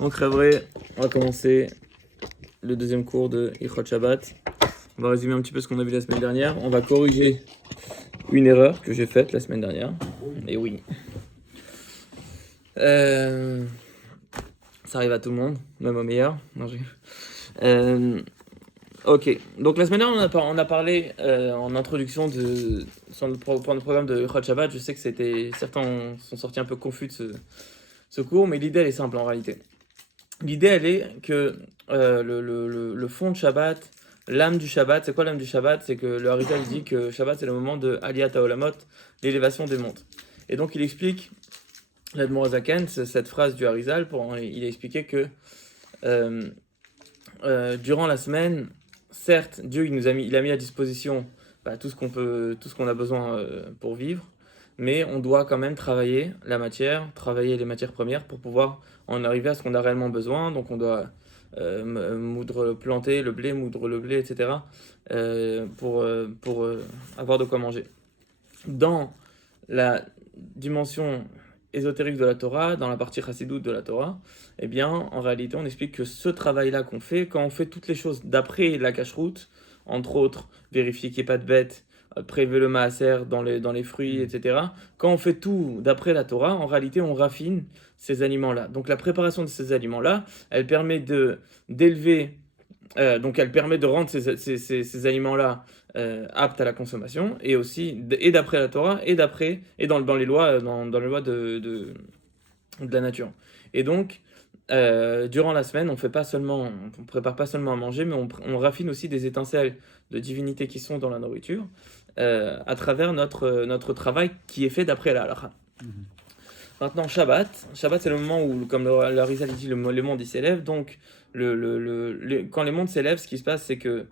Donc, Ravre, on va commencer le deuxième cours de Ilchot Shabbat. On va résumer un petit peu ce qu'on a vu la semaine dernière. On va corriger une erreur que j'ai faite la semaine dernière. Et oui. Ça arrive à tout le monde, même au meilleur. Non, ok, donc la semaine dernière, on a parlé en introduction sur le programme de Ilchot Shabbat. Je sais que certains sont sortis un peu confus de ce cours, mais l'idée elle est simple en réalité. L'idée, elle est que le fond de Shabbat, l'âme du Shabbat, c'est quoi l'âme du Shabbat? C'est que le Harizal dit que Shabbat, c'est le moment de Aliyat HaOlamot, l'élévation des mondes. Et donc, il explique, l'Admor HaZaken, cette phrase du Harizal, il a expliqué que durant la semaine, certes, Dieu il a mis à disposition tout ce qu'on a besoin pour vivre, mais on doit quand même travailler la matière, travailler les matières premières pour pouvoir en arriver à ce qu'on a réellement besoin. Donc on doit planter le blé, moudre le blé, etc. Pour avoir de quoi manger. Dans la dimension ésotérique de la Torah, dans la partie chassidoute de la Torah, eh bien, en réalité, on explique que ce travail-là qu'on fait, quand on fait toutes les choses d'après la cache-route, entre autres, vérifier qu'il n'y ait pas de bête, prélever le maaser dans les fruits, etc. Quand on fait tout d'après la Torah, en réalité, on raffine ces aliments-là. Donc, la préparation de ces aliments-là, elle permet d'élever, donc elle permet de rendre ces aliments-là aptes à la consommation, et aussi, et d'après la Torah, et dans les lois, dans les lois de la nature. Et donc, durant la semaine, on prépare pas seulement à manger, mais on raffine aussi des étincelles de divinité qui sont dans la nourriture, à travers notre travail qui est fait d'après la halakha. Maintenant, Shabbat, c'est le moment où, comme le Harizal dit, le monde il s'élève. Donc, quand les mondes s'élèvent, ce qui se passe, c'est que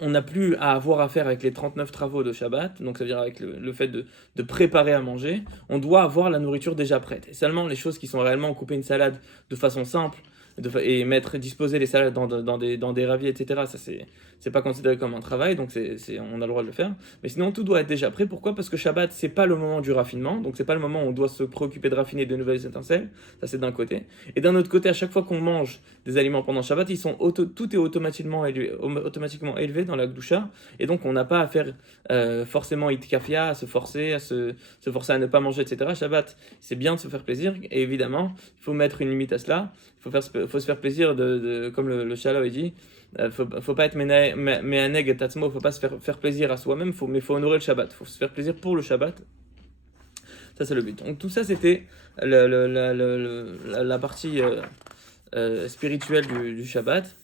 on n'a plus à avoir affaire avec les 39 travaux de Shabbat, donc ça veut dire avec le fait de préparer à manger. On doit avoir la nourriture déjà prête. Et seulement les choses qui sont réellement couper une salade de façon simple et disposer les salades dans des ravis, etc. Ça, c'est pas considéré comme un travail, donc on a le droit de le faire. Mais sinon, tout doit être déjà prêt. Pourquoi? Parce que Shabbat, c'est pas le moment du raffinement, donc c'est pas le moment où on doit se préoccuper de raffiner de nouvelles étincelles. Ça, c'est d'un côté. Et d'un autre côté, à chaque fois qu'on mange des aliments pendant Shabbat, tout est automatiquement élevé dans la Gdusha, et donc on n'a pas à faire forcément itkafia, à se forcer à ne pas manger, etc. Shabbat, c'est bien de se faire plaisir, et évidemment, il faut mettre une limite à cela. Il faut se faire plaisir, comme le Shalom il dit, faut pas être me'aneg et tatzmo, faut pas se faire plaisir à soi-même, mais faut honorer le Shabbat, faut se faire plaisir pour le Shabbat. Ça, c'est le but. Donc tout ça, c'était la partie spirituelle du Shabbat.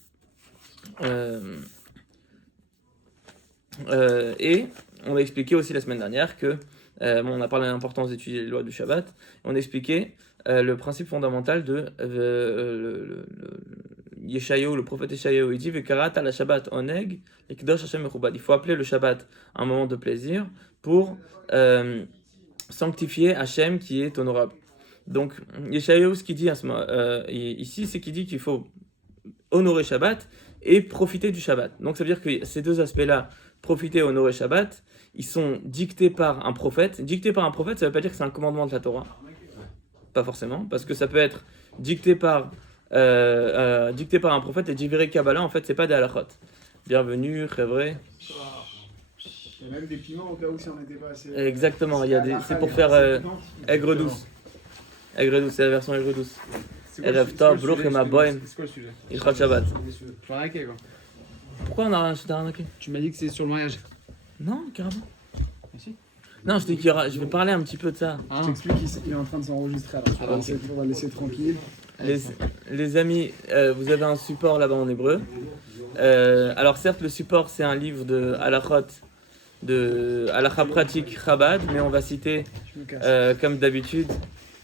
Et on a expliqué aussi la semaine dernière que, on a parlé de l'importance d'étudier les lois du Shabbat, on a expliqué le principe fondamental de Yeshayahu, le prophète Yeshayahu, il dit Vekarat ala Shabbat oneg, ekdosh Hashem mechubad. Il faut appeler le Shabbat un moment de plaisir pour sanctifier Hashem qui est honorable. Donc, Yeshayahu, ce qu'il dit ici, c'est qu'il dit qu'il faut honorer Shabbat et profiter du Shabbat. Donc, ça veut dire que ces deux aspects-là, profiter et honorer Shabbat, ils sont dictés par un prophète. Dictés par un prophète, ça ne veut pas dire que c'est un commandement de la Torah. Pas forcément, parce que ça peut être dicté par un prophète, et Divrei Kabbalah, en fait, c'est pas des halachot. Bienvenue, Chevre. Il y a même des piments au cas où si on n'était pas assez. Exactement, c'est pour faire aigre douce. Aigre douce, c'est la version aigre douce. Erev Tov, Bruch Ema Bohem. C'est quoi le sujet? Ilchot Shabbat. Je suis arnaqué quoi. Pourquoi on a arnaqué? Tu m'as dit que c'est sur le mariage. Non, carrément. Merci. Non, je vais parler un petit peu de ça. Je t'explique qu'il est en train de s'enregistrer alors. On va le laisser tranquille. Les amis, vous avez un support là-bas en hébreu. Alors certes, le support c'est un livre de halachot, de halakha pratique Chabad, mais on va citer, comme d'habitude,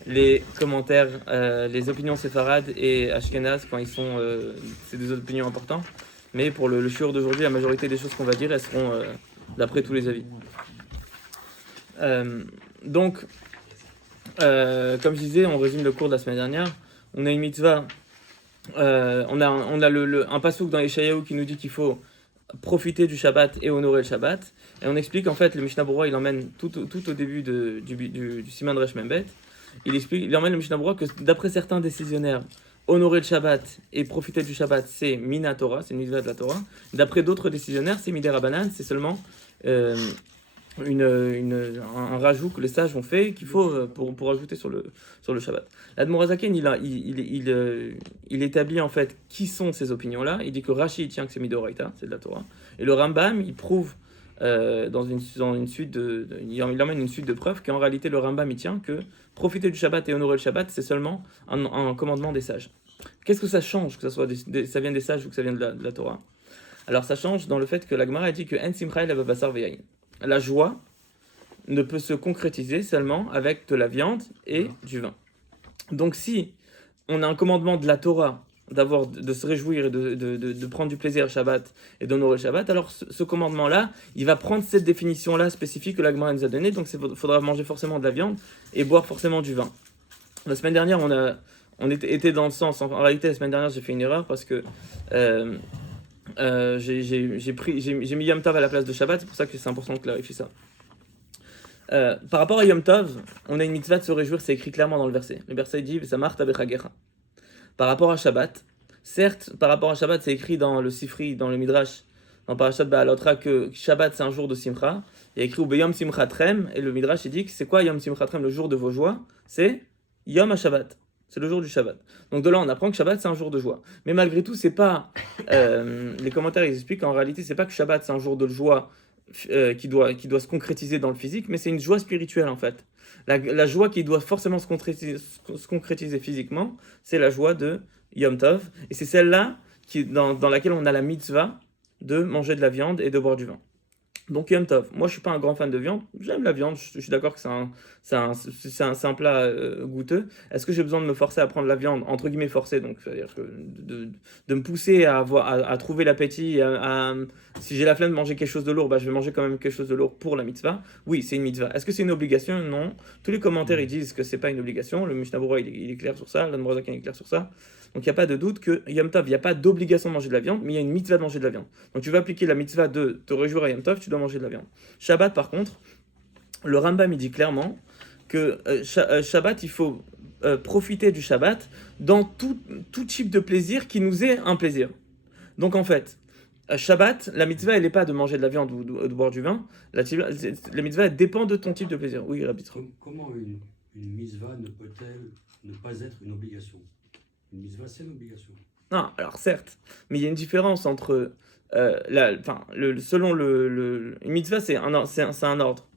les commentaires, les opinions séfarades et ashkénazes quand c'est des opinions importantes. Mais pour le shiur d'aujourd'hui, la majorité des choses qu'on va dire, elles seront d'après tous les avis. Donc, comme je disais, on résume le cours de la semaine dernière. On a une mitzvah, on a un passouk dans Yeshayahu qui nous dit qu'il faut profiter du Shabbat et honorer le Shabbat. Et on explique en fait, le Mishnah Berurah il emmène tout au début du Siman Resh Membet, il emmène le Mishnah Berurah que d'après certains décisionnaires, honorer le Shabbat et profiter du Shabbat, c'est Mina Torah, c'est une mitzvah de la Torah. D'après d'autres décisionnaires, c'est Midei Rabbanan, c'est seulement un rajout que les sages ont fait qu'il faut pour ajouter sur le Shabbat. L'Admor Hazaken, il établit en fait qui sont ces opinions-là. Il dit que Rashi tient que c'est Midoraita, c'est de la Torah. Et le Rambam, il prouve dans une suite il emmène une suite de preuves qu'en réalité le Rambam il tient que profiter du Shabbat et honorer le Shabbat, c'est seulement un commandement des sages. Qu'est-ce que ça change, que ça vienne des sages ou que ça vienne de la Torah? Alors ça change dans le fait que la Gemara a dit que En Simcha ela bebasar veyayin. La joie ne peut se concrétiser seulement avec de la viande et du vin. Donc si on a un commandement de la Torah de se réjouir et de prendre du plaisir au Shabbat et d'honorer le Shabbat, alors ce commandement-là, il va prendre cette définition-là spécifique que la Gemara nous a donnée, donc il faudra manger forcément de la viande et boire forcément du vin. La semaine dernière, on était dans le sens, en réalité la semaine dernière j'ai fait une erreur parce que j'ai mis Yom Tov à la place de Shabbat, c'est pour ça que c'est important de clarifier ça. Par rapport à Yom Tov, on a une mitzvah de se réjouir, c'est écrit clairement dans le verset. Le verset dit V'samachta bechagecha. Par rapport à Shabbat, certes, par rapport à Shabbat, c'est écrit dans le Sifri, dans le Midrash, dans Parashat Ba'alotra, que Shabbat c'est un jour de Simcha. Il y a écrit Ubeyom Simchatrem, et le Midrash il dit que c'est quoi Yom Simchatrem, le jour de vos joies? C'est Yom HaShabbat. C'est le jour du Shabbat. Donc de là, on apprend que Shabbat, c'est un jour de joie. Mais malgré tout, c'est pas... les commentaires, ils expliquent qu'en réalité, c'est pas que Shabbat, c'est un jour de joie qui doit se concrétiser dans le physique, mais c'est une joie spirituelle, en fait. La joie qui doit forcément se concrétiser physiquement, c'est la joie de Yom Tov. Et c'est celle-là dans laquelle on a la mitzvah de manger de la viande et de boire du vin. Donc Yom Tov, moi je suis pas un grand fan de viande, j'aime la viande, je suis d'accord que c'est un plat goûteux. Est-ce que j'ai besoin de me forcer à prendre la viande, entre guillemets forcer, donc c'est-à-dire que de me pousser à trouver l'appétit, si j'ai la flemme de manger quelque chose de lourd, je vais manger quand même quelque chose de lourd pour la mitzvah? Oui, c'est une mitzvah. Est-ce que c'est une obligation? Non. Tous les commentaires ils disent que c'est pas une obligation, le Mishnah Berurah il est clair sur ça, l'Admor Hazaken est clair sur ça. Donc il n'y a pas de doute que Yom Tov, il n'y a pas d'obligation de manger de la viande, mais il y a une mitzvah de manger de la viande. Donc tu vas appliquer la mitzvah de te réjouir à Yom Tov, tu dois manger de la viande. Shabbat par contre, le Rambam il dit clairement que Shabbat, il faut profiter du Shabbat dans tout type de plaisir qui nous est un plaisir. Donc en fait, Shabbat, la mitzvah elle n'est pas de manger de la viande ou de boire du vin, la mitzvah elle dépend de ton type de plaisir. Oui, Rabbi Tzro. Comment une mitzvah ne peut-elle ne pas être une obligation? Une mitzvah, c'est une obligation. Non, alors certes, mais il y a une différence entre selon une mitzvah, c'est un ordre.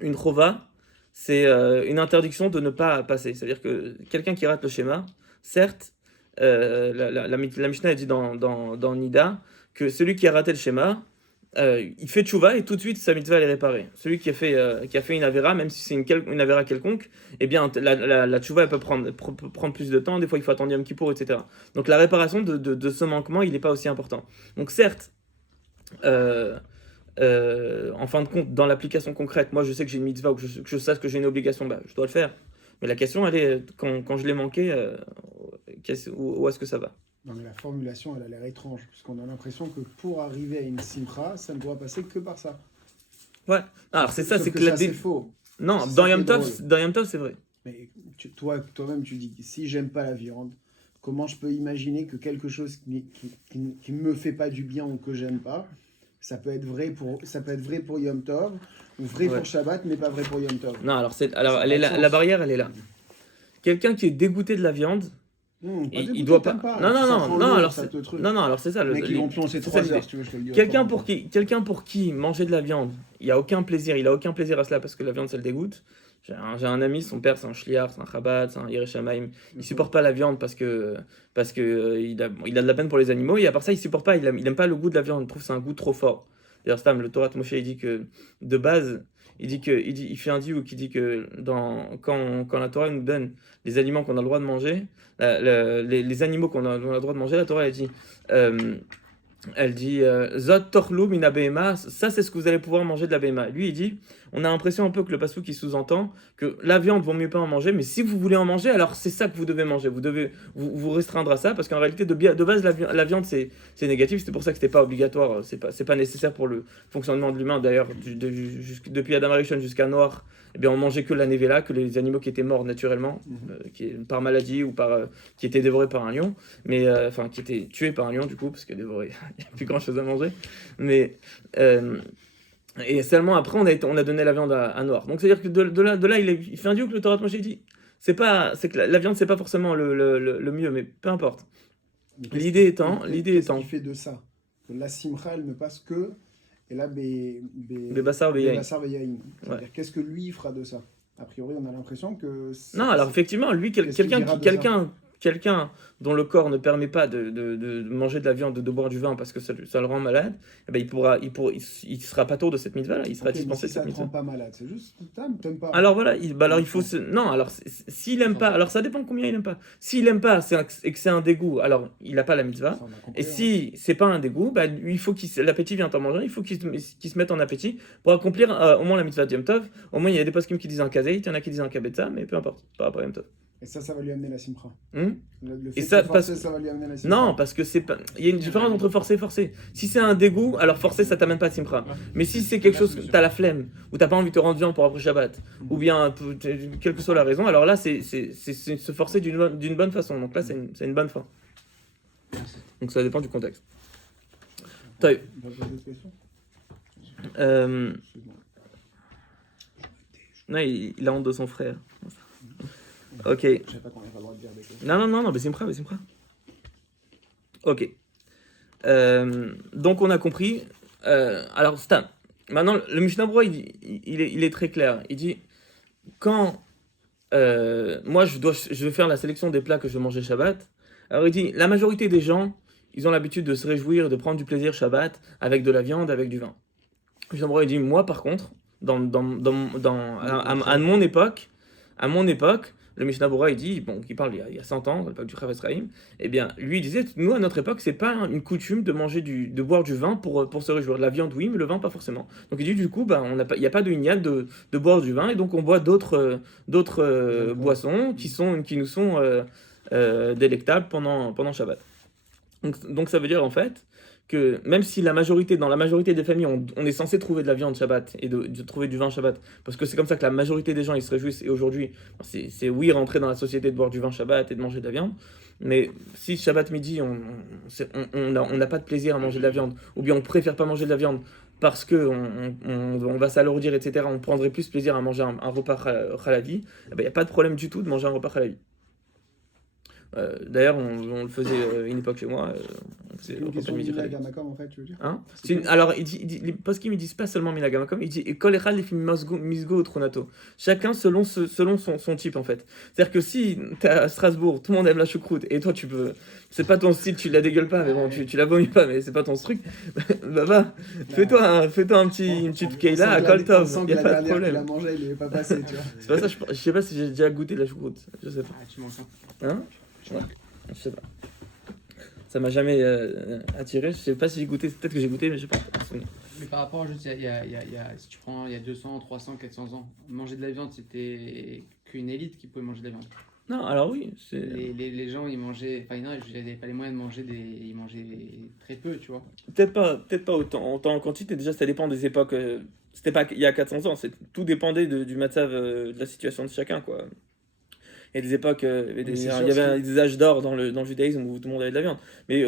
Une chova, c'est une interdiction de ne pas passer. C'est-à-dire que quelqu'un qui rate le schéma, certes, la Mishnah a dit dans Nida que celui qui a raté le schéma, il fait tchouva et tout de suite sa mitzvah elle est réparée. Celui qui a fait une avéra, même si c'est une avéra quelconque, eh bien la tchouva elle peut prendre plus de temps, des fois il faut attendre Yom Kippour, etc. Donc la réparation de ce manquement il n'est pas aussi important. Donc certes, en fin de compte, dans l'application concrète, moi je sais que j'ai une mitzvah ou que je sache que j'ai une obligation, je dois le faire. Mais la question elle est, quand je l'ai manqué, où est-ce que ça va? Non mais la formulation, elle a l'air étrange, puisqu'on a l'impression que pour arriver à une simcha, ça ne doit passer que par ça. Ouais, alors c'est ça, c'est que c'est faux. Non, C'est dans ça Yom qui est Tov, c'est vrai. Mais toi-même, tu dis, si j'aime pas la viande, comment je peux imaginer que quelque chose qui me fait pas du bien ou que j'aime pas, ça peut être vrai pour Yom Tov, ou vrai pour Shabbat, mais pas vrai pour Yom Tov. Non, la barrière, elle est là. Quelqu'un qui est dégoûté de la viande, il doit pas. Non, alors c'est ça. Les mecs, ils vont plonger 3 heures, si tu veux, je te le dis. Quelqu'un pour qui manger de la viande, il a aucun plaisir à cela parce que la viande, ça le dégoûte. J'ai un ami, son père, c'est un shliach, c'est un chabad, c'est un Yireh Shamayim. Il supporte pas la viande parce que il a de la peine pour les animaux. Et à part ça, il supporte pas, il aime pas le goût de la viande. Il trouve que c'est un goût trop fort. D'ailleurs, Stam, le Torah Moshe, il dit que de base, il fait un diou qui dit que quand la Torah nous donne les aliments qu'on a le droit de manger, les animaux qu'on a le droit de manger, la Torah elle dit elle dit Zot torlu mina behema, ça c'est ce que vous allez pouvoir manger de la behema. Lui il dit, on a l'impression un peu que le passouk qui sous-entend que la viande vaut mieux pas en manger, mais si vous voulez en manger, alors c'est ça que vous devez manger. Vous devez vous restreindre à ça, parce qu'en réalité de base la viande c'est négatif, c'est pour ça que c'était pas obligatoire, c'est pas nécessaire pour le fonctionnement de l'humain. D'ailleurs depuis Adam Arishon jusqu'à Noach, eh bien on mangeait que la nevela, que les animaux qui étaient morts naturellement, par maladie ou qui étaient dévorés par un lion, mais enfin qui étaient tués par un lion du coup, parce que dévorés il n'y a plus grand chose à manger, mais et seulement après on a donné la viande à Noir. Donc c'est à dire que de là il fait un dieu que le Torah de Moshe dit c'est que la viande c'est pas forcément le mieux, mais peu importe. Mais L'idée étant qu'est-ce qui fait de ça que la simcha elle ne passe que et là Bassar Beyaïn. Bassar Beyaïn. Ouais. C'est-à-dire qu'est-ce que lui fera de ça? A priori on a l'impression que Non, alors effectivement, lui, qu'est-ce qu'il dira de quelqu'un dont le corps ne permet pas de manger de la viande, de boire du vin parce que ça le rend malade, eh ben il sera pas tour de cette mitzvah là, il sera Ok, mais dispensé si de cette ça te mitzvah. rend pas malade, c'est juste t'aimes pas. Alors voilà, alors il faut non, alors s'il aime pas, alors ça dépend combien il aime pas. S'il aime pas et que c'est un dégoût, alors il a pas la mitzvah. Ça, on a compris, Et si c'est pas un dégoût, bah, il faut l'appétit vient en mangeant, il faut qu'il se mette en appétit pour accomplir au moins la mitzvah de Yom Tov. Au moins il y a des poskim qui disent un kazait, il y en a qui disent un kabetza, mais peu importe, par rapport à Yom Tov. Et ça va lui amener la simcha. Le fait Et ça, de forcer, ça va lui amener la simcha. Non, parce que c'est pas. Il y a une différence entre forcer et forcer. Si c'est un dégoût, alors forcer ça t'amène pas à Simcha. Mais si c'est quelque chose que t'as la flemme, ou t'as pas envie de te rendre viande pour après Shabbat, ou bien quelle que soit la raison, alors là c'est se forcer d'une bonne façon. Donc là c'est une bonne fin. Donc ça dépend du contexte. T'as eu. D'autres questions? Non, il a honte de son frère. Ok. Je sais pas qu'on n'a pas le droit de dire des questions. Non, mais Simcha. Ok. Donc on a compris. Alors Stam. Maintenant le Mishnah Berurah il est très clair. Il dit quand moi je vais faire la sélection des plats que je vais manger Shabbat. Alors il dit la majorité des gens ils ont l'habitude de se réjouir, de prendre du plaisir Shabbat avec de la viande, avec du vin. Le Mishnah Berurah il dit moi par contre à mon époque, le Mishnah Berurah il dit, bon, qui parle il y a 100 ans, à l'époque du Chavetz Chaim, eh bien, lui il disait, nous à notre époque, c'est pas une coutume de boire du vin pour se réjouir. De la viande, oui, mais le vin, pas forcément. Donc il dit, du coup, il n'y a pas de ignat de boire du vin, et donc on boit d'autres boissons qui nous sont délectables pendant Shabbat. Donc ça veut dire en fait que même si dans la majorité des familles, on est censé trouver de la viande Shabbat et de trouver du vin Shabbat, parce que c'est comme ça que la majorité des gens ils se réjouissent, et aujourd'hui, c'est oui, rentrer dans la société de boire du vin Shabbat et de manger de la viande, mais si Shabbat midi, on n'a pas de plaisir à manger de la viande, ou bien on préfère pas manger de la viande parce que on va s'alourdir, etc., on prendrait plus plaisir à manger un repas chalavi, il n'y a pas de problème du tout de manger un repas chalavi. D'ailleurs, on le faisait une époque chez moi. C'est une question de Minagamakom en fait, tu veux dire? Hein? Alors, les poskim ils disent pas seulement Minagamakom, ils disent Kol echad lefi misgo tronato. Chacun selon son type en fait. C'est-à-dire que si t'es à Strasbourg, tout le monde aime la choucroute et toi tu peux. C'est pas ton style, tu la dégueules pas, mais bon, tu la vomis pas, mais c'est pas ton truc. Fais-toi une petite keila à Kol Tov, y a pas de problème. Il a mangé, il est pas passé, tu vois. C'est pas ça, je sais pas si j'ai déjà goûté de la choucroute. Je sais pas. Ah, tu manges ça. Hein? Ouais, je sais pas. Ça m'a jamais attiré. Je sais pas si j'ai goûté. Peut-être que j'ai goûté, mais je sais pas. Mais par rapport à juste, si tu prends il y a 200, 300, 400 ans, manger de la viande, c'était qu'une élite qui pouvait manger de la viande. Non, alors oui. Les gens, ils mangeaient. Enfin, non, ils n'avaient pas les moyens de manger ils mangeaient très peu, tu vois. Peut-être pas autant en quantité. Déjà, ça dépend des époques. C'était pas il y a 400 ans. Tout dépendait du matzav, de la situation de chacun, quoi. Il y a des époques, il y avait des âges d'or dans le judaïsme où tout le monde avait de la viande. Mais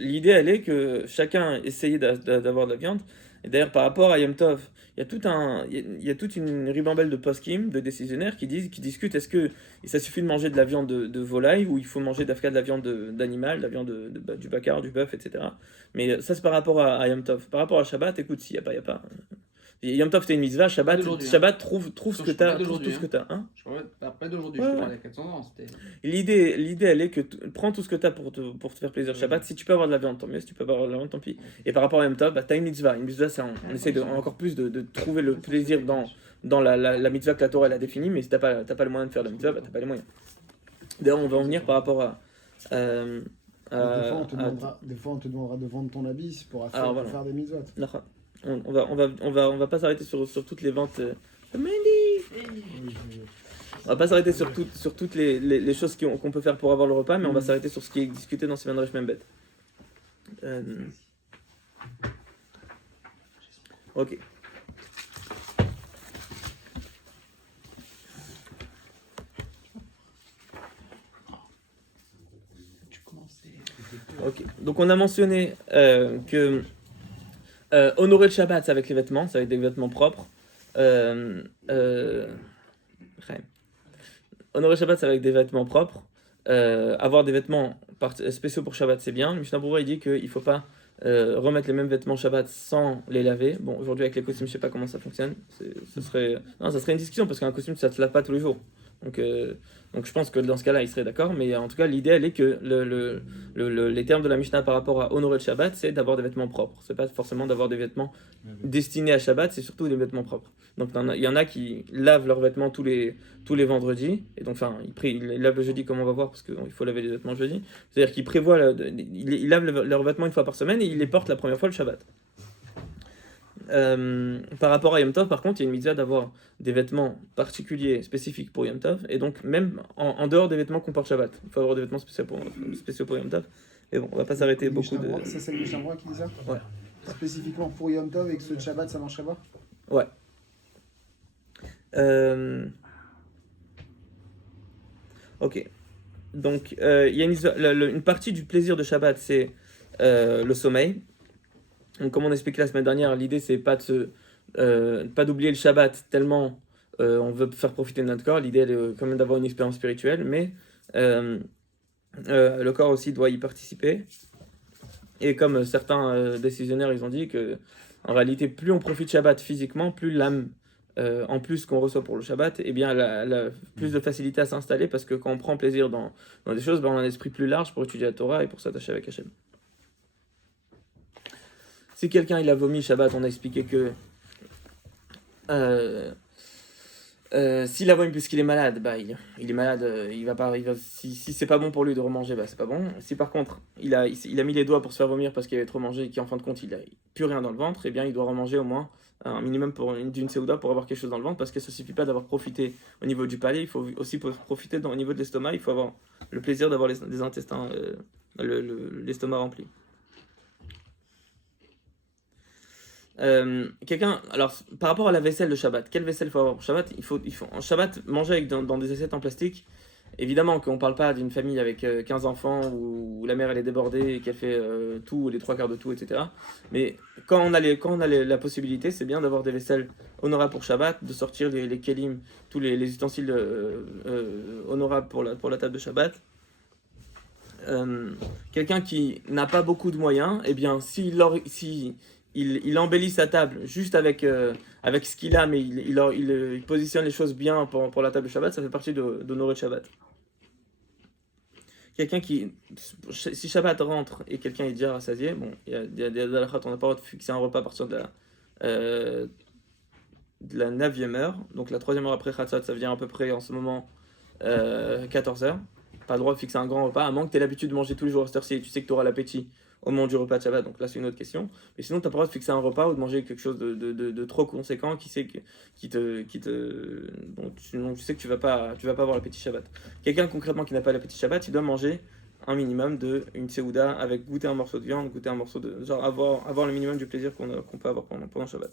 l'idée, elle est que chacun essayait d'avoir de la viande. Et d'ailleurs, par rapport à Yom Tov, il y a toute une ribambelle de poskim, de décisionnaires qui discutent est-ce que ça suffit de manger de la viande de volaille ou il faut manger de la viande d'animal, de la viande du bacard, du bœuf, etc. Mais ça, c'est par rapport à Yom Tov. Par rapport à Shabbat, écoute, s'il n'y a pas. Yom Tov, c'était une mitzvah. Shabbat, trouve ce que t'as. Trouve tout ce que t'as. Hein, je parle pas d'aujourd'hui, je te parlais à 400 ans. L'idée, elle est que prends tout ce que t'as pour te faire plaisir. Shabbat, si tu peux avoir de la viande, tant mieux. Si tu peux pas avoir de la viande, tant pis. Et par rapport à Yom Tov, t'as une mitzvah. Une mitzvah, c'est on essaie encore plus de trouver le plaisir dans la mitzvah que la Torah elle a définie. Mais si t'as pas le moyen de faire la mitzvah, t'as pas les moyens. D'ailleurs, on va en venir par rapport Des fois, on te demandera de vendre ton habit pour Alors, pour voilà. faire des mitzvot. D'accord. On va pas s'arrêter sur toutes les ventes. On va pas s'arrêter sur toutes les choses qu'on peut faire pour avoir le repas, mais on va s'arrêter sur ce qui est discuté dans Siman Resh Mem Bet. Ok. Tu commences. Ok. Donc on a mentionné que honorer le Shabbat, c'est avec les vêtements, c'est avec des vêtements propres. Ouais. Honorer Shabbat, c'est avec des vêtements propres. Avoir des vêtements spéciaux pour Shabbat, c'est bien. Mishnah Berurah, il dit qu'il ne faut pas remettre les mêmes vêtements Shabbat sans les laver. Bon, aujourd'hui, avec les costumes, je ne sais pas comment ça fonctionne. Ça serait une discussion parce qu'un costume, ça ne se lave pas tous les jours. Donc je pense que dans ce cas-là, il serait d'accord. Mais en tout cas, l'idée, elle est que les termes de la Mishnah par rapport à honorer le Shabbat, c'est d'avoir des vêtements propres. C'est pas forcément d'avoir des vêtements destinés à Shabbat, c'est surtout des vêtements propres. Donc il y en a qui lavent leurs vêtements tous les vendredis. Et donc, enfin, ils lavent le jeudi, comme on va voir, parce qu'il faut laver les vêtements le jeudi. C'est-à-dire qu'ils prévoient, ils lavent leurs vêtements une fois par semaine et ils les portent la première fois le Shabbat. Par rapport à Yom Tov, par contre, il y a une mitzvah d'avoir des vêtements particuliers, spécifiques pour Yom Tov, et donc même en dehors des vêtements qu'on porte Shabbat. Il faut avoir des vêtements spéciaux pour Yom Tov. Et bon, on va pas s'arrêter beaucoup de... Ça, c'est le Mishnah Berurah qui dit ça? Ouais. Spécifiquement pour Yom Tov et que ce Shabbat, ça marcherait pas? Ouais. Ok. Donc, il y a une partie du plaisir de Shabbat, c'est le sommeil. Donc, comme on expliqué la semaine dernière, l'idée c'est pas d'oublier le Shabbat tellement on veut faire profiter de notre corps. L'idée elle est quand même d'avoir une expérience spirituelle, mais le corps aussi doit y participer. Et comme certains décisionnaires ils ont dit que en réalité plus on profite Shabbat physiquement, plus l'âme en plus qu'on reçoit pour le Shabbat, eh bien elle a plus de facilité à s'installer parce que quand on prend plaisir dans des choses, ben, on a un esprit plus large pour étudier la Torah et pour s'attacher avec Hachem. Si quelqu'un il a vomi Shabbat, on a expliqué que s'il a vomi puisqu'il est malade, bah il est malade, si c'est pas bon pour lui de remanger, bah c'est pas bon. Si par contre il a mis les doigts pour se faire vomir parce qu'il avait trop mangé et qu'en fin de compte il a plus rien dans le ventre, eh bien il doit remanger au moins un minimum d'une Seuda pour avoir quelque chose dans le ventre, parce que ça suffit pas d'avoir profité au niveau du palais, il faut aussi profiter au niveau de l'estomac, il faut avoir le plaisir d'avoir des intestins, l'estomac rempli. Alors par rapport à la vaisselle de Shabbat, quelle vaisselle il faut avoir pour Shabbat? Il faut en Shabbat manger dans des assiettes en plastique. Évidemment qu'on ne parle pas d'une famille avec 15 enfants où la mère elle est débordée et qu'elle fait tout, les trois quarts de tout, etc. Mais quand on a la possibilité, c'est bien d'avoir des vaisselles honorables pour Shabbat, de sortir les kelim, tous les ustensiles honorables pour la table de Shabbat. Quelqu'un qui n'a pas beaucoup de moyens, eh bien il embellit sa table juste avec ce qu'il a, mais il positionne les choses bien pour la table de Shabbat, ça fait partie d'honorer le Shabbat. Quelqu'un si Shabbat rentre et quelqu'un est déjà rassasié, bon, il y a des halachot, on n'a pas le droit de fixer un repas à partir de la 9e heure, donc la 3e heure après Chatzot, ça vient à peu près en ce moment 14h. Pas le droit de fixer un grand repas, à moins que tu aies l'habitude de manger tous les jours à cette heure-ci et tu sais que tu auras l'appétit au moment du repas de Shabbat, donc là c'est une autre question. Mais sinon, tu n'as pas le droit de fixer un repas ou de manger quelque chose de trop conséquent dont tu sais que tu vas pas avoir l'appétit Shabbat. Quelqu'un concrètement qui n'a pas l'appétit Shabbat, il doit manger un minimum une Seuda avec goûter un morceau de viande, goûter un morceau de... genre avoir le minimum du plaisir qu'on peut avoir pendant Shabbat.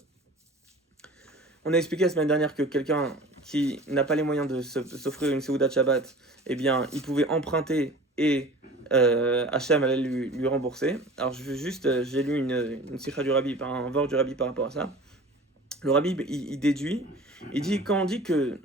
On a expliqué la semaine dernière que quelqu'un qui n'a pas les moyens de s'offrir une Seuda de Shabbat, eh bien, il pouvait emprunter et Hachem allait lui rembourser. Alors j'ai lu une sikha du Rabbi, un vort du Rabbi par rapport à ça. Le Rabbi il déduit, il dit quand on dit que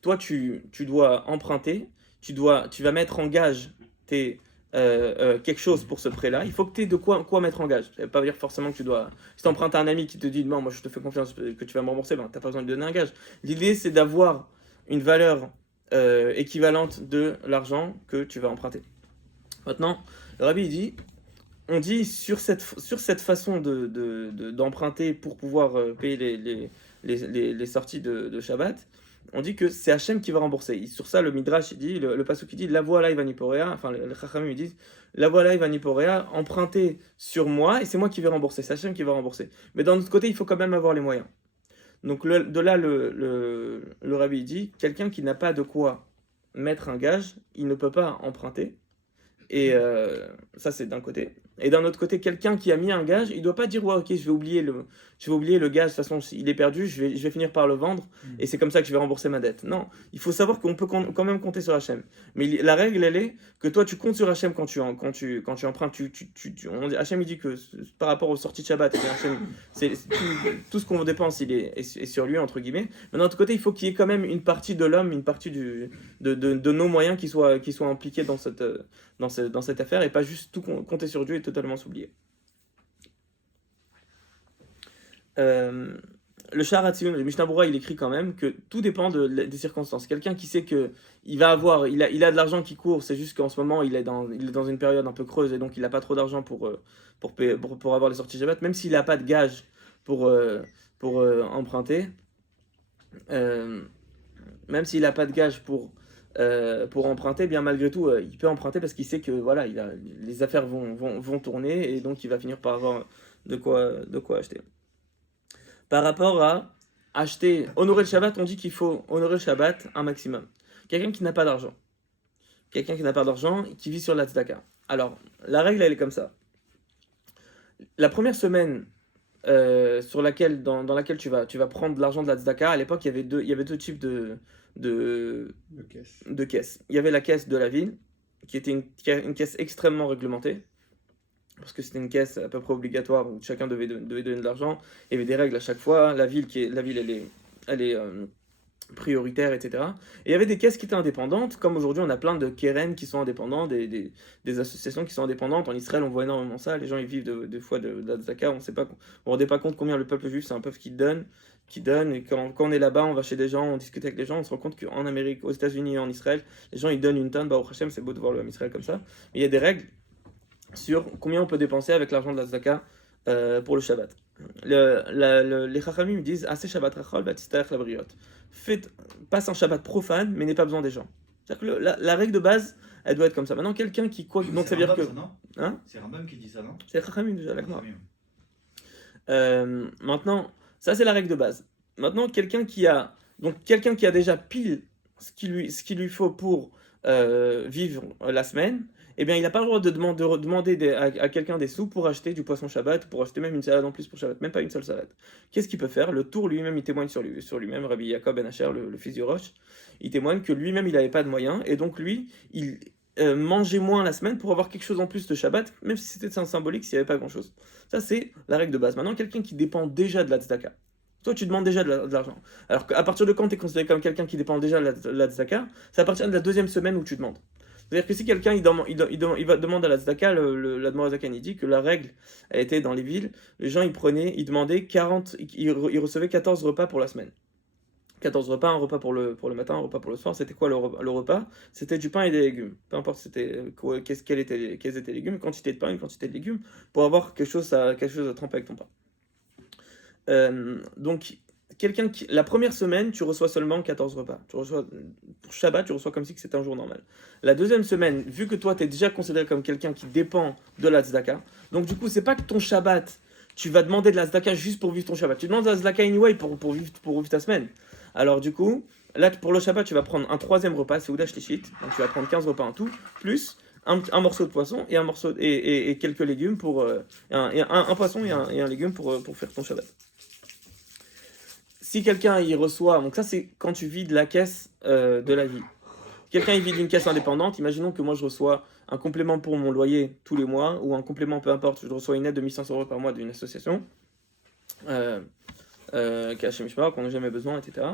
toi tu dois emprunter, tu vas mettre en gage quelque chose pour ce prêt-là, il faut que tu aies de quoi mettre en gage. Ça ne veut pas dire forcément que tu dois... Si tu empruntes à un ami qui te dit non, moi je te fais confiance que tu vas me rembourser, ben, tu n'as pas besoin de lui donner un gage. L'idée c'est d'avoir une valeur équivalente de l'argent que tu vas emprunter. Maintenant, le Rabbi on dit sur cette façon d'emprunter pour pouvoir payer les sorties de Shabbat, on dit que c'est Hachem qui va rembourser. Sur ça, le Midrash, il dit, le pasuk qui dit, la voix là, il va niporéa, enfin, les Chachamim, ils disent, la voix là, il va niporéa, emprunter sur moi, et c'est moi qui vais rembourser, c'est Hachem qui va rembourser. Mais d'un autre côté, il faut quand même avoir les moyens. Donc, de là, le Rabbi dit, quelqu'un qui n'a pas de quoi mettre un gage, il ne peut pas emprunter. Et ça, c'est d'un côté. Et d'un autre côté, quelqu'un qui a mis un gage, il ne doit pas dire ouais, ok, je vais oublier le gage, de toute façon, il est perdu, je vais finir par le vendre, et c'est comme ça que je vais rembourser ma dette. Non, il faut savoir qu'on peut quand même compter sur Hachem. Mais la règle, elle est que toi, tu comptes sur Hachem quand tu empruntes. Hachem, il dit que par rapport aux sorties de Shabbat, Hachem, tout ce qu'on dépense, il est sur lui, entre guillemets. Mais d'un autre côté, il faut qu'il y ait quand même une partie de l'homme, une partie de nos moyens qui soient impliqués dans cette affaire, et pas juste tout compter sur Dieu et totalement s'oublier. Le Sha'ar HaTziyun, le Mishnah Berurah, il écrit quand même que tout dépend des circonstances. Quelqu'un qui sait que il a de l'argent qui court, c'est juste qu'en ce moment il est dans une période un peu creuse et donc il n'a pas trop d'argent pour avoir les sorties Shabbat, même s'il n'a pas de gage pour emprunter, même s'il n'a pas de gage pour emprunter, bien malgré tout, il peut emprunter parce qu'il sait que voilà, les affaires vont tourner et donc il va finir par avoir de quoi acheter. Par rapport à honorer le Shabbat, on dit qu'il faut honorer le Shabbat un maximum. Quelqu'un qui n'a pas d'argent, et qui vit sur la tzedaka. Alors, la règle, elle est comme ça. La première semaine dans laquelle tu vas prendre de l'argent de la tzedaka, à l'époque, il y avait deux types de caisses. Il y avait la caisse de la ville, qui était une caisse extrêmement réglementée, parce que c'était une caisse à peu près obligatoire où chacun devait donner de l'argent. Il y avait des règles à chaque fois. La ville, elle est prioritaire, etc. Et il y avait des caisses qui étaient indépendantes, comme aujourd'hui on a plein de keren qui sont indépendants, des associations qui sont indépendantes. En Israël, on voit énormément ça. Les gens ils vivent des fois de la tzedaka. On ne rendait pas compte combien le peuple juif, c'est un peuple qui donne. Et quand on est là-bas, on va chez des gens, on discute avec les gens, on se rend compte qu'en Amérique, aux États-Unis et en Israël, les gens ils donnent une tonne. Baruch Hashem, c'est beau de voir le Ham Israël comme ça. Mais il y a des règles sur combien on peut dépenser avec l'argent de la tzedaka pour le Shabbat. Les Chachamim disent assez Shabbat rachol b'tistarech labriot. Passe un Shabbat profane, mais n'aie pas besoin des gens. C'est-à-dire que la règle de base, elle doit être comme ça. Maintenant, quelqu'un qui quoi, donc ça veut dire que Hein, c'est Rambam qui dit ça, non? c'est les Chachamim déjà, la Gemara. Maintenant, ça c'est la règle de base. Maintenant, quelqu'un qui a déjà pile ce qu'il lui faut pour vivre la semaine, eh bien, il n'a pas le droit de demander à quelqu'un des sous pour acheter du poisson Shabbat, pour acheter même une salade en plus pour Shabbat, même pas une seule salade. Qu'est-ce qu'il peut faire? Le Tour lui-même, il témoigne sur lui-même, Rabbi Yaakov Ben Asher, le fils du Roche, il témoigne que lui-même, il n'avait pas de moyens, et donc lui, il mangeait moins la semaine pour avoir quelque chose en plus de Shabbat, même si c'était symbolique, s'il n'y avait pas grand-chose. Ça, c'est la règle de base. Maintenant, quelqu'un qui dépend déjà de la tzedaka. Toi, tu demandes déjà de l'argent. Alors qu'à partir de quand tu es considéré comme quelqu'un qui dépend déjà de la tzedaka, c'est à partir de la deuxième semaine où tu demandes. C'est-à-dire que si quelqu'un il va demander à la tzedaka, l'Admor Zakan il dit que la règle elle était dans les villes, les gens ils demandaient 40, ils recevaient 14 repas pour la semaine. 14 repas, un repas pour le matin, un repas pour le soir. C'était quoi le repas? C'était du pain et des légumes. Peu importe quels étaient les légumes, une quantité de pain, une quantité de légumes, pour avoir quelque chose à tremper avec ton pain. Donc, la première semaine, tu reçois seulement 14 repas. Pour Shabbat, tu reçois comme si c'était un jour normal. La deuxième semaine, vu que toi, tu es déjà considéré comme quelqu'un qui dépend de la tzedaka, donc du coup, c'est pas que ton Shabbat, tu vas demander de la tzedaka juste pour vivre ton Shabbat. Tu demandes de la tzedaka anyway pour vivre ta semaine. Alors du coup, là, pour le Shabbat, tu vas prendre un troisième repas, c'est Oudash Tishit, donc tu vas prendre 15 repas en tout, plus un morceau de poisson et quelques légumes un poisson et un légume pour faire ton Shabbat. Si quelqu'un y reçoit, donc ça c'est quand tu vides la caisse de la vie. Quelqu'un il vide une caisse indépendante, imaginons que moi je reçois un complément pour mon loyer tous les mois, ou un complément peu importe, je reçois une aide de 1500 € par mois d'une association, qui a chez Mishmar, qu'on n'a jamais besoin, etc.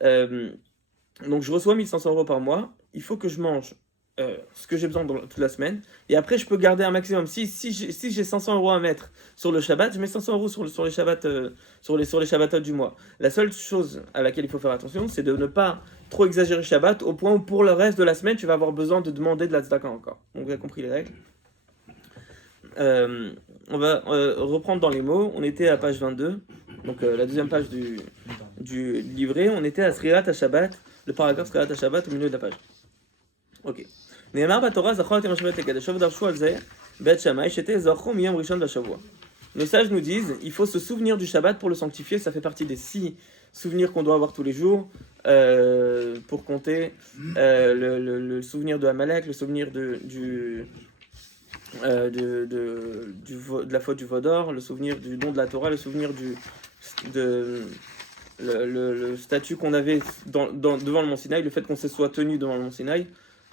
Donc je reçois 1500 € par mois, il faut que je mange ce que j'ai besoin toute la semaine, et après je peux garder un maximum. Si j'ai 500 € à mettre sur le Shabbat, je mets 500 € sur les Shabbats, sur les Shabbatot du mois. La seule chose à laquelle il faut faire attention, c'est de ne pas trop exagérer Shabbat, au point où pour le reste de la semaine, tu vas avoir besoin de demander de la tzedaka encore. Donc vous avez compris les règles. On va reprendre dans les mots. On était à page 22, donc la deuxième page du du livret, on était à Srirat Shabbat, le paragraphe Srirat Shabbat au milieu de la page. Ok. נאמר בתורה זכור את יום השבת לקדשו ודרשו על זה בית שמאי שתזכרו מיום ראשון בשבוע. Nos sages nous disent, il faut se souvenir du Shabbat pour le sanctifier, ça fait partie des 6 souvenirs qu'on doit avoir tous les jours, pour compter le souvenir de Amalek, le souvenir de la faute du Vaudor, le souvenir du don de la Torah, le souvenir le statut qu'on avait devant le Mont Sinaï, le fait qu'on se soit tenu devant le Mont Sinaï,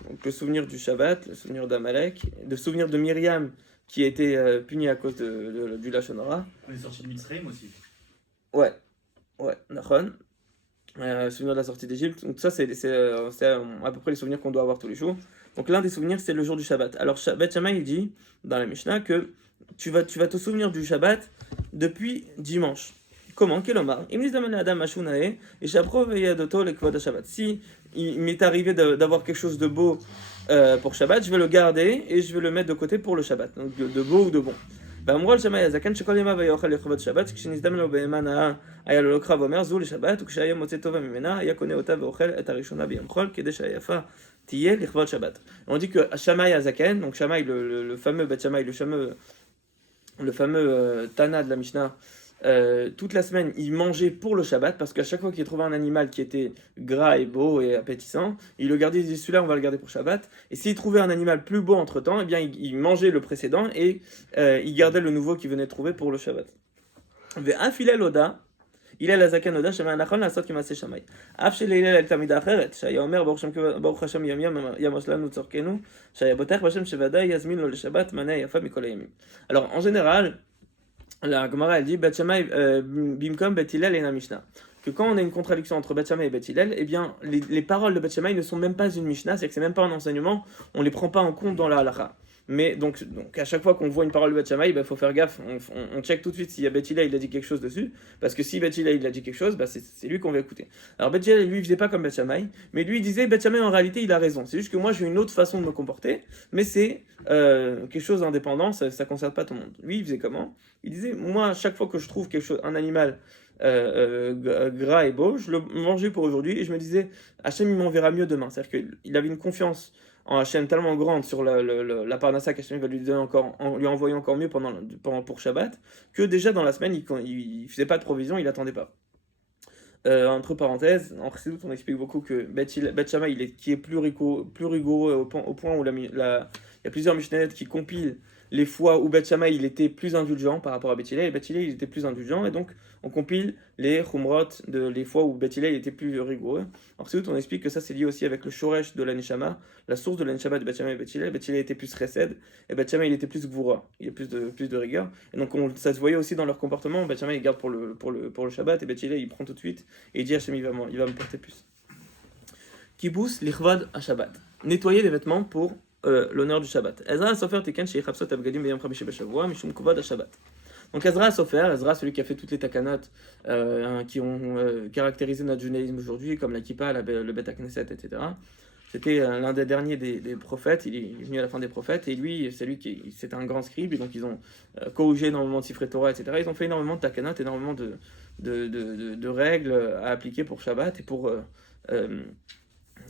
donc le souvenir du Shabbat, le souvenir d'Amalek, le souvenir de Myriam qui a été punie à cause du Lashon Hara. On est sorti de Mitzrayim aussi. Ouais, Nachon. Souvenir de la sortie d'Égypte. Donc ça, c'est à peu près les souvenirs qu'on doit avoir tous les jours. Donc l'un des souvenirs, c'est le jour du Shabbat. Alors Beth Shammai, il dit dans la Mishnah que tu vas te souvenir du Shabbat depuis dimanche. Comment? Kelomar. Si il m'est arrivé d'avoir quelque chose de beau pour Shabbat, je vais le garder et je vais le mettre de côté pour le Shabbat. Donc de beau ou de bon. ואמרו על שמאי הזקן שכל ימיו היה אוכל לכבוד שבת, כשנזדמן לו בהמה נאה היה לו לוקחה ואומר זו לשבת, וכשהיה מוצא טובה ממנה היה קונה אותה ואוכל את הראשונה ביום חול, כדי שהיפה תהיה לכבוד שבת. On dit que Shammai Hazaken, donc Shammai le fameux Beth Shammai, le fameux Tana de la Mishnah, toute la semaine, il mangeait pour le Shabbat, parce qu'à chaque fois qu'il trouvait un animal qui était gras et beau et appétissant, il le gardait, il disait celui-là on va le garder pour Shabbat, et s'il trouvait un animal plus beau entre-temps, eh bien il mangeait le précédent et il gardait le nouveau qu'il venait de trouver pour le Shabbat. ואף הלל הודה, הלל הזקן הודה שמה נכון לעשות כמעשה שמאי. אף שלהלל הייתה מידה אחרת, שהיה אומר ברוך השם יום יום ימוש לנו צורכנו, שהיה בוטח בשם שוודאי יזמין לו לשבת מנה יפה מכל הימים. Alors en général, la Gemara elle dit Beth Shammai bimkom Beth Hillel et la Mishnah. Que quand on a une contradiction entre Beth Shammai et Beth Hillel, eh bien les paroles de Beth Shammai ne sont même pas une Mishnah, c'est que c'est même pas un enseignement, on les prend pas en compte dans la halakha. Mais donc à chaque fois qu'on voit une parole de Beth Shammai, il faut faire gaffe, on check tout de suite s'il y a Beth Hillel il a dit quelque chose dessus, parce que si Beth Hillel il a dit quelque chose, c'est lui qu'on va écouter. Alors Beth Hillel lui il faisait pas comme Beth Shammai, mais lui il disait Beth Shammai en réalité il a raison, c'est juste que moi j'ai une autre façon de me comporter, mais c'est quelque chose d'indépendant, ça concerne pas tout le monde. Lui il faisait comment? Il disait moi chaque fois que je trouve quelque chose, un animal gras et beau, je le mangeais pour aujourd'hui et je me disais Hachem il m'enverra mieux demain, c'est-à-dire qu'il avait une confiance en Hachem tellement grande sur la parnassa qu'Hachem va lui donner encore, en lui envoyant encore mieux pour Shabbat, que déjà dans la semaine il faisait pas de provision, il attendait pas. Entre parenthèses, en Chassidut on explique beaucoup que Beth Shammai qui est plus rigoureux au point où il y a plusieurs Mishnayot qui compilent les fois où Beth Shammai il était plus indulgent par rapport à Beth Hillel, et Beth Hillel il était plus indulgent, et donc on compile les Chumrot les fois où Beth Hillel était plus rigoureux. En Chassidut on explique que ça c'est lié aussi avec le Shoresh de la Neshama, la source de la Neshama de Beth Shammai et Beth Hillel. Beth Hillel était plus Chesed, et Beth Shammai il était plus Gvura, il y a plus de rigueur, et donc ça se voyait aussi dans leur comportement. Beth Shammai il garde pour le Shabbat, et Beth Hillel il prend tout de suite, et il dit Hachem il va me porter plus. Kibous lichvad à Shabbat, nettoyer les vêtements pour l'honneur du Shabbat. Ezra Sofer Tiken Sheichapsot Abgadim Beyom Chamishi Beshavua Mishum Kuvod à Shabbat. Donc Ezra celui qui a fait toutes les takanot qui ont caractérisé notre judaïsme aujourd'hui, comme la kippa, le Bet HaKnesset, etc. C'était l'un des derniers des prophètes, il est venu à la fin des prophètes, et lui, c'était un grand scribe, et donc ils ont corrigé énormément de Sifrei Torah, etc. Ils ont fait énormément de takanot, énormément de règles à appliquer pour Shabbat, et pour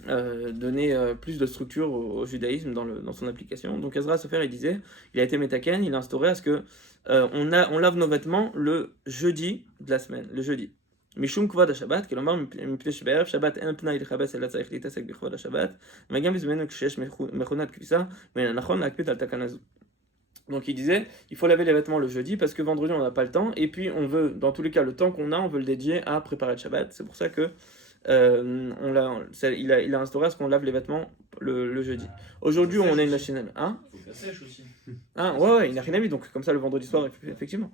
donner plus de structure au judaïsme dans son application. Donc Ezra Sofer il disait, il a été métaken, il a instauré à ce que on lave nos vêtements le jeudi de la semaine, le jeudi. Mishum kvod ha-Shabbat, kelomar mipnei shebe'erev Shabbat en pnai lechabes ela tzarich להתעסק בכבוד השבת, וגם בזמננו כשיש מכונת כביסה, מן הנכון להקפיד על תקנה זו. Donc il disait, il faut laver les vêtements le jeudi parce que vendredi on n'a pas le temps, et puis on veut, dans tous les cas, le temps qu'on a, on veut le dédier à préparer le Shabbat. C'est pour ça que il a instauré à ce qu'on lave les vêtements le jeudi. Aujourd'hui on a une machine à... Faut que ça sèche aussi. Ah ouais, il n'a rien à mis, donc comme ça le vendredi soir, effectivement.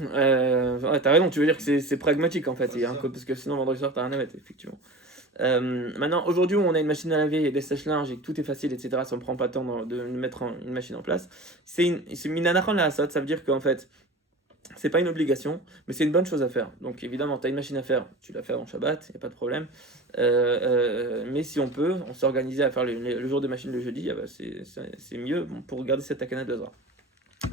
Ouais, t'as raison, tu veux dire que c'est pragmatique en fait, parce que sinon vendredi soir t'as rien à mettre, effectivement. Maintenant, aujourd'hui où on a une machine à laver et des sèche-linges et que tout est facile, etc., ça ne prend pas le temps de mettre une machine en place, c'est minanachon la hasad, ça veut dire qu'en fait, c'est pas une obligation, mais c'est une bonne chose à faire. Donc évidemment, tu as une machine à faire, tu la fais en Shabbat, il n'y a pas de problème. Mais si on peut, on s'est organisé à faire le jour des machines le jeudi, c'est mieux pour garder cette takana de Ezra.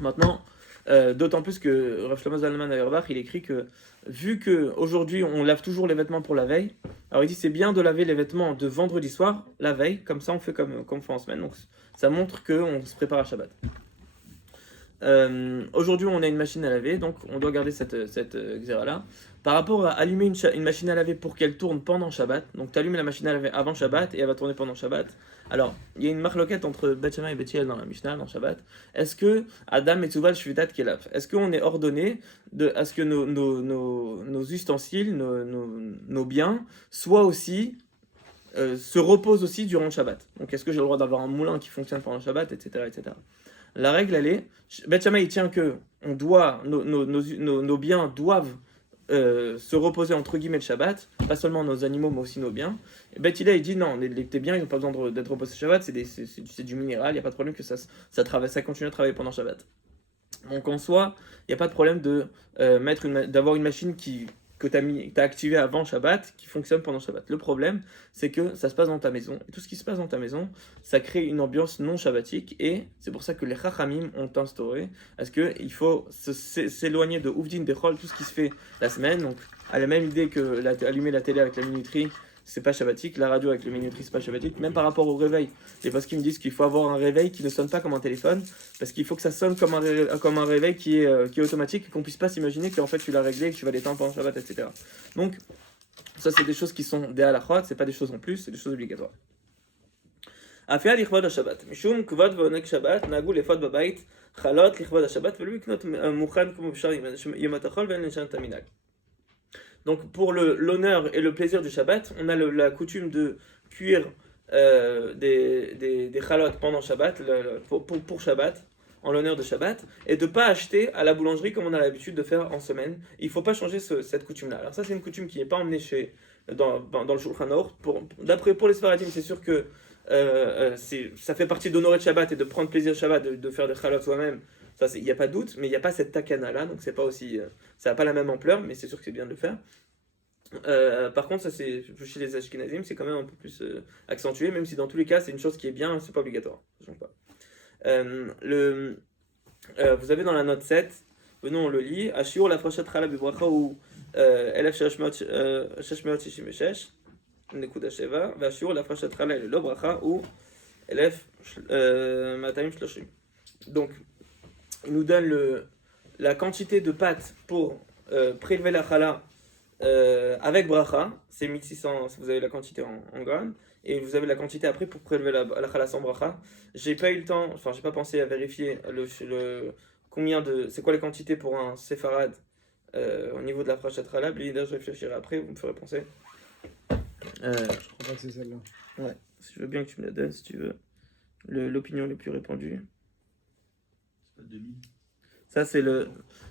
Maintenant, D'autant plus que Rav Shlomo Zalman Auerbach, il écrit que vu qu'aujourd'hui on lave toujours les vêtements pour la veille, alors il dit c'est bien de laver les vêtements de vendredi soir, la veille, comme ça on fait comme on fait en semaine, donc ça montre qu'on se prépare à Shabbat. Aujourd'hui on a une machine à laver, donc on doit garder cette xéra-là. Par rapport à allumer une machine à laver pour qu'elle tourne pendant Shabbat, donc tu allumes la machine à laver avant Shabbat et elle va tourner pendant Shabbat. Alors, il y a une marloquette entre Beth Shammai et Beth Hillel dans la Mishnah, dans Shabbat. Est-ce que Adam et Tzuval Shvitat Kelav, est-ce qu'on est ordonné à ce que nos ustensiles, nos biens, soient aussi, se reposent aussi durant le Shabbat? Donc, est-ce que j'ai le droit d'avoir un moulin qui fonctionne pendant le Shabbat, etc., etc. La règle, elle est, Beth Shammai, il tient que nos biens doivent se reposer entre guillemets le Shabbat, pas seulement nos animaux mais aussi nos biens. Et Beth Hillel il dit non, tes biens ils n'ont pas besoin d'être reposés le Shabbat, c'est du minéral, il n'y a pas de problème que ça continue à travailler pendant Shabbat. Donc en soi, il n'y a pas de problème d'avoir une machine que tu as activée avant Shabbat qui fonctionne pendant Shabbat. Le problème, c'est que ça se passe dans ta maison. Et tout ce qui se passe dans ta maison, ça crée une ambiance non shabbatique. Et c'est pour ça que les Chachamim ont instauré est-ce qu'il faut s'éloigner de Ouvdin, Bechol, tout ce qui se fait la semaine. Donc, à la même idée que allumer la télé avec la minuterie, c'est pas shabbatique, la radio avec la minuterie, c'est pas shabbatique. Même par rapport au réveil, les postes qui me disent qu'il faut avoir un réveil qui ne sonne pas comme un téléphone, parce qu'il faut que ça sonne comme un réveil qui est automatique et qu'on puisse pas s'imaginer que en fait tu l'as réglé et que tu vas l'éteindre pendant Shabbat, etc. Donc, ça c'est des choses qui sont des halachot, c'est pas des choses en plus, c'est des choses obligatoires. Afia lichvod ha-Shabbat. Mishum kvod v'onek Shabbat, nagu lefod babait, chalot lichvod ha-Shabbat, velu iknot mukhan comme b'shar yom ha'tachol ve'en leshan taminag. Donc pour l'honneur et le plaisir du Shabbat, on a la coutume de cuire des chalotes pendant Shabbat, pour Shabbat, en l'honneur de Shabbat, et de ne pas acheter à la boulangerie comme on a l'habitude de faire en semaine. Il ne faut pas changer cette coutume-là. Alors ça c'est une coutume qui n'est pas emmenée dans le Shulchan Aruch. Pour les Sfaradim, c'est sûr que ça fait partie d'honorer Shabbat et de prendre plaisir Shabbat, de faire des chalotes soi-même. Ça, il n'y a pas de doute, mais il n'y a pas cette takana là, donc c'est pas aussi, ça n'a pas la même ampleur, mais c'est sûr que c'est bien de le faire. Par contre, ça c'est chez les Ashkenazim, c'est quand même un peu plus accentué, même si dans tous les cas c'est une chose qui est bien, c'est pas obligatoire. Ça change pas. Vous avez dans la note 7, venons on le lit, Ashur la frachat chala bibracha ou elef shashmeot shishimeshesh, nekuda sheva, v'ashur la frachat chala lo bracha ou elef matayim shloshim. Donc il nous donne la quantité de pâte pour prélever la chala avec bracha, c'est 1600, vous avez la quantité en grammes, et vous avez la quantité après pour prélever la chala sans bracha. J'ai pas eu le temps, enfin j'ai pas pensé à vérifier c'est quoi les quantités pour un séfarade au niveau de la frachat chala. L'idée, je réfléchirai après, vous me ferez penser. Je crois pas que c'est celle-là. Ouais, si je veux bien que tu me la donnes, si tu veux. L'opinion la plus répandue. C'est pas 2000. Ça, c'est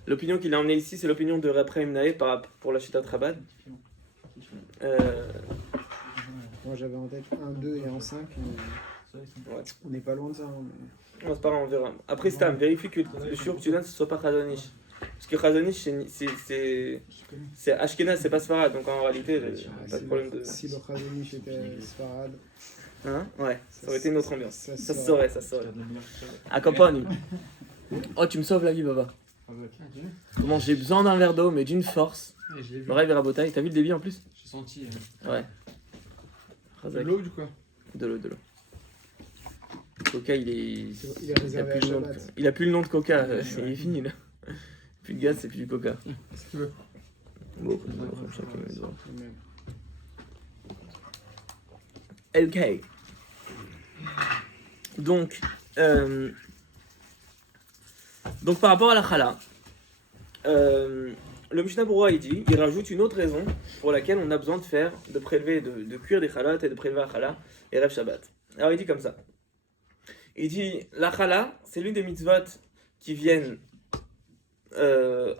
l'opinion qu'il a emmenée ici, c'est l'opinion de Raprem Nae pour la Chita Trabad. Moi j'avais en tête 1, 2 et 1, 5. Ouais. On n'est pas loin de ça. Hein, mais... Non, c'est pas grave, on verra. Après, Stam, vérifie que le shiur que tu donnes, ce soit pas Chazonish. Parce que Chazonish, c'est Ashkenaz, c'est pas Sfarad. Donc en réalité, pas de problème de. Si le Chazonish était Sfarad. Hein? Ouais, ça aurait été une autre ambiance. Ça se saurait. saurait. À campagne. Oh, tu me sauves la vie, Baba. Comment j'ai besoin d'un verre d'eau, mais d'une force. Et je l'ai vu. Le rêve est rabotaille. T'as vu le débit en plus? J'ai senti. Ouais. De l'eau du quoi? De l'eau. Coca, il est réservé à Shabbat. il a plus le nom de Coca, il est fini là. Plus de gaz, c'est plus du Coca. Si tu veux. Bon, LK. Donc par rapport à la chala, le Mishnah Berurah il rajoute une autre raison pour laquelle on a besoin de prélever, de cuire des chalots et de prélever la chala et Erev Shabbat. Alors il dit comme ça. Il dit la chala, c'est l'une des mitzvot qui viennent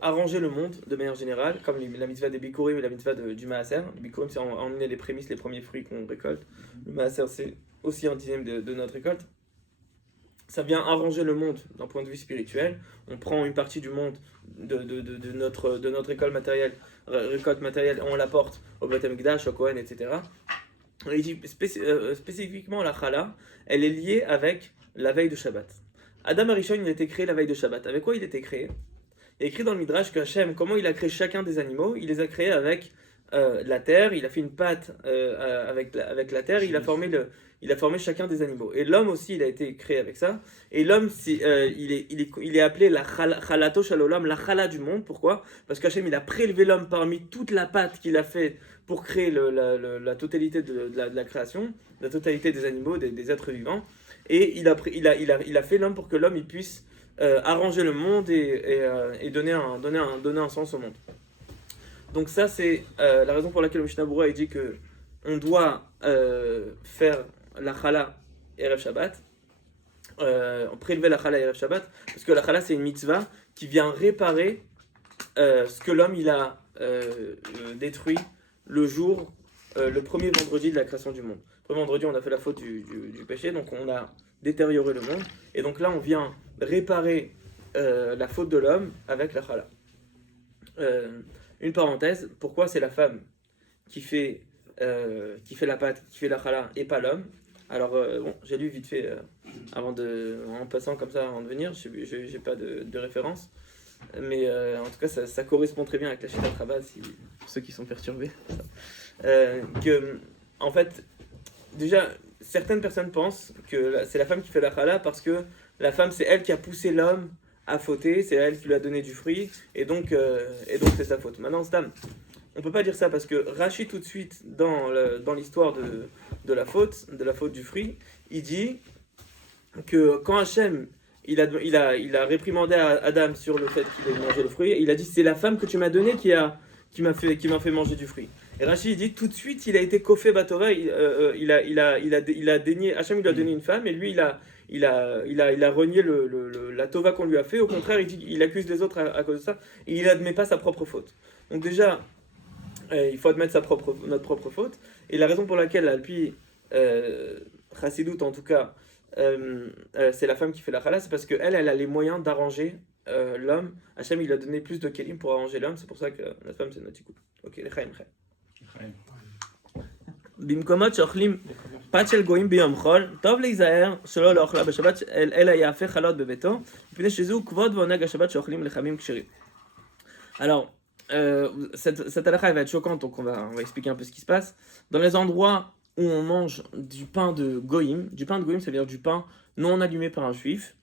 arranger le monde de manière générale, comme la mitzvah des bikurim et la mitzvah du maaser. Le bikurim, c'est emmener les prémices, les premiers fruits qu'on récolte. Le maaser, c'est aussi un dixième de notre récolte. Ça vient arranger le monde d'un point de vue spirituel. On prend une partie du monde de notre récolte matérielle, on l'apporte au Beth Amikdash, au Kohen, etc. Il dit spécifiquement la chala, elle est liée avec la veille de Shabbat. Adam Arishon, il a été créé la veille de Shabbat. Avec quoi il a été créé? Il est écrit dans le Midrash que Hachem, comment il a créé chacun des animaux? Il les a créés avec la terre, il a fait une patte avec la terre, il a formé chacun des animaux. Et l'homme aussi, il a été créé avec ça. Et l'homme, il est appelé la chalato shalolam, la chala du monde. Pourquoi? Parce qu'Hachem, il a prélevé l'homme parmi toute la patte qu'il a fait pour créer la totalité de la création, la totalité des animaux, des êtres vivants. Et il a fait l'homme pour que l'homme il puisse arranger le monde et donner un sens au monde. Donc ça c'est la raison pour laquelle le Mishnah Berurah dit que on doit faire la chala Erev Shabbat, prélever la chala Erev Shabbat, parce que la chala c'est une mitzvah qui vient réparer ce que l'homme il a détruit le premier vendredi de la création du monde. Le premier vendredi on a fait la faute du péché, donc on a détérioré le monde, et donc là on vient réparer la faute de l'homme avec la chala. Une parenthèse, pourquoi c'est la femme qui fait la pâte, qui fait la chala et pas l'homme? Alors bon, j'ai lu vite fait en passant comme ça avant de venir, j'ai pas de référence, mais en tout cas ça correspond très bien avec la Shita Traba, pour ceux qui sont perturbés. Que en fait, déjà certaines personnes pensent que c'est la femme qui fait la chala parce que la femme c'est elle qui a poussé l'homme à fauter, c'est elle qui lui a donné du fruit, et donc c'est sa faute. Maintenant, Stam, on peut pas dire ça parce que Rashi tout de suite dans l'histoire de la faute du fruit, il dit que quand Hachem il a réprimandé Adam sur le fait qu'il ait mangé le fruit, il a dit c'est la femme que tu m'as donnée qui m'a fait manger du fruit. Et Rashi il dit tout de suite il a été kofé batova, il a dénié, Hachem il lui a donné une femme et lui il a renié la tova qu'on lui a fait. Au contraire, il accuse les autres à cause de ça. Et il n'admet pas sa propre faute. Donc déjà, il faut admettre notre propre faute. Et la raison pour laquelle, Alpi Chassidout en tout cas, c'est la femme qui fait la chala, c'est parce qu'elle a les moyens d'arranger l'homme. Hachem, il a donné plus de kelim pour arranger l'homme. C'est pour ça que la femme, c'est notre écoute. Ok, les chaim. במקומות שאוכלים פת של גויים ביום חול, טוב להיזהר שלא לאוכלה בשבת, אלא יאפה חלות בביתו, מפני שזהו כבוד ועונג השבת שאוכלים לחמים כשרים. Alors, cette halakha va être choquante, donc on va expliquer un peu ce qui se passe. Dans les endroits où on mange du pain de goyim, ça veut dire du pain non allumé par un juif.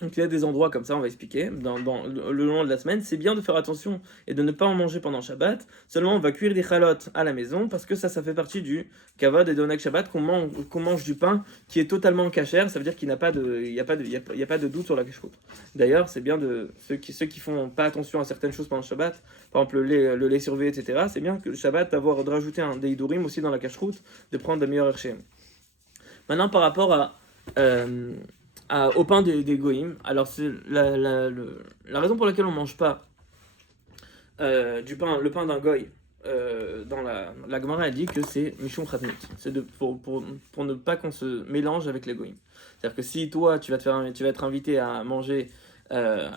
Donc il y a des endroits comme ça, on va expliquer, le long de la semaine. C'est bien de faire attention et de ne pas en manger pendant Shabbat. Seulement on va cuire des chalotes à la maison parce que ça fait partie du kavod et de Oneg Shabbat qu'on mange du pain qui est totalement kasher. Ça veut dire qu'il n'y a pas de doute sur la kashrut. D'ailleurs, c'est bien de ceux qui font pas attention à certaines choses pendant Shabbat, par exemple le lait surveillé, etc. C'est bien que le Shabbat de rajouter un des hidurim aussi dans la kashrut, de prendre de meilleurs RCM. Maintenant par rapport au pain des goïms, alors c'est la raison pour laquelle on ne mange pas le pain d'un goy dans la Gemara a dit que c'est mishum chatnut, c'est pour ne pas qu'on se mélange avec les goïms. C'est-à-dire que si toi tu vas être invité à manger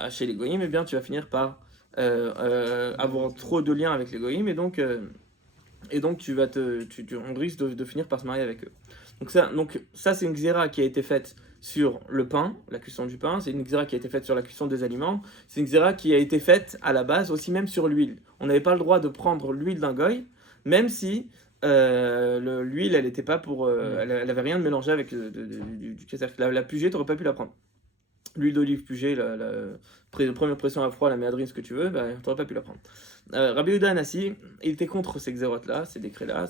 chez les goïms, eh bien tu vas finir par avoir trop de liens avec les goïms et donc on risque de finir par se marier avec eux. Donc ça c'est une xéra qui a été faite sur le pain, la cuisson du pain, c'est une xéra qui a été faite sur la cuisson des aliments, c'est une xéra qui a été faite à la base aussi même sur l'huile. On n'avait pas le droit de prendre l'huile d'un goy, même si l'huile elle n'était pas elle avait rien de mélangé avec du c'est-à-dire que la pugée, tu n'aurais pas pu la prendre. L'huile d'olive pugée, la première pression à froid, la méadrine, ce que tu veux, tu n'aurais pas pu la prendre. Rabbi Yehuda Anassi, il était contre ces xérotes-là, ces décrets-là,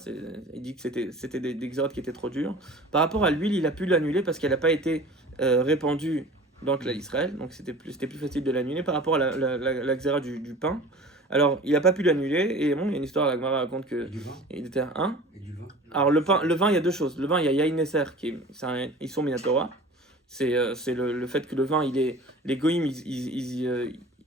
il dit que c'était des xérotes qui étaient trop durs. Par rapport à l'huile, il a pu l'annuler parce qu'elle n'a pas été répandue dans le clan d'Israël, donc c'était plus facile de l'annuler par rapport à la xéra du pain. Alors, il n'a pas pu l'annuler, et bon, il y a une histoire, la Gemara raconte qu'il était un. Et du vin. Alors, le vin, il y a deux choses. Le vin, il y a Yain Neser, ils sont Minatora. C'est le fait que le vin, les goïms,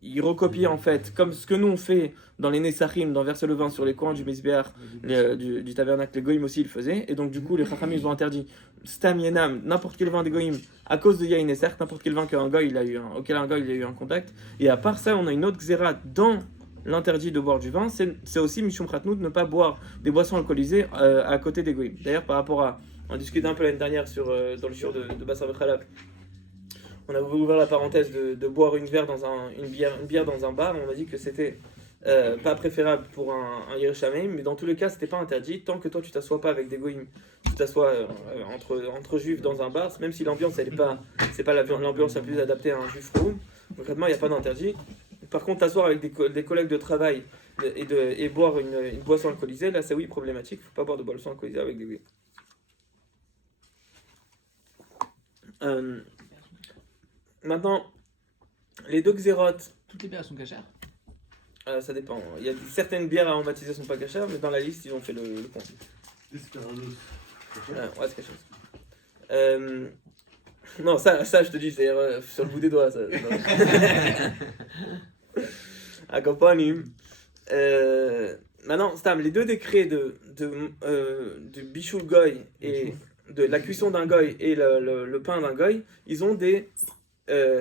ils recopient en fait, comme ce que nous on fait dans les Nessachim, dans verser le vin sur les coins du Mizbeach, du tabernacle, les goïms aussi ils le faisaient, et donc du coup les Chachamim ils ont interdit Stam Yenam, n'importe quel vin des goïms, à cause de Yain Neser, n'importe quel vin auquel un goy il a eu un contact, et à part ça on a une autre xéra dans l'interdit de boire du vin, c'est aussi Mishum Khatnout, ne pas boire des boissons alcoolisées à côté des goïms. D'ailleurs par rapport à, on discutait un peu l'année dernière dans le shiur de Bassar Vechalav, on a ouvert la parenthèse de boire une bière dans un bar, on a dit que c'était pas préférable pour un Yerushalmi, mais dans tous les cas, c'était pas interdit tant que toi tu t'assois pas avec des goïms, tu t'assois entre juifs dans un bar, même si l'ambiance elle est pas, c'est pas l'ambiance la plus adaptée à un juif room, concrètement il n'y a pas d'interdit. Par contre, t'asseoir avec des collègues de travail et boire une boisson alcoolisée, là c'est oui problématique, faut pas boire de boisson alcoolisée avec des goïms. Maintenant, les deux xérotes, Toutes les bières sont cachères. ça dépend. Il y a certaines bières aromatisées qui sont pas cachères, mais dans la liste, ils ont fait le point. Desperados. Ouais, c'est quelque chose. Non, ça, je te dis, c'est sur le bout des doigts. Ça. Accompagne. Maintenant, Stam, les deux décrets de Bishul Goy et de la cuisson d'un Goy et le pain d'un Goy, ils ont des.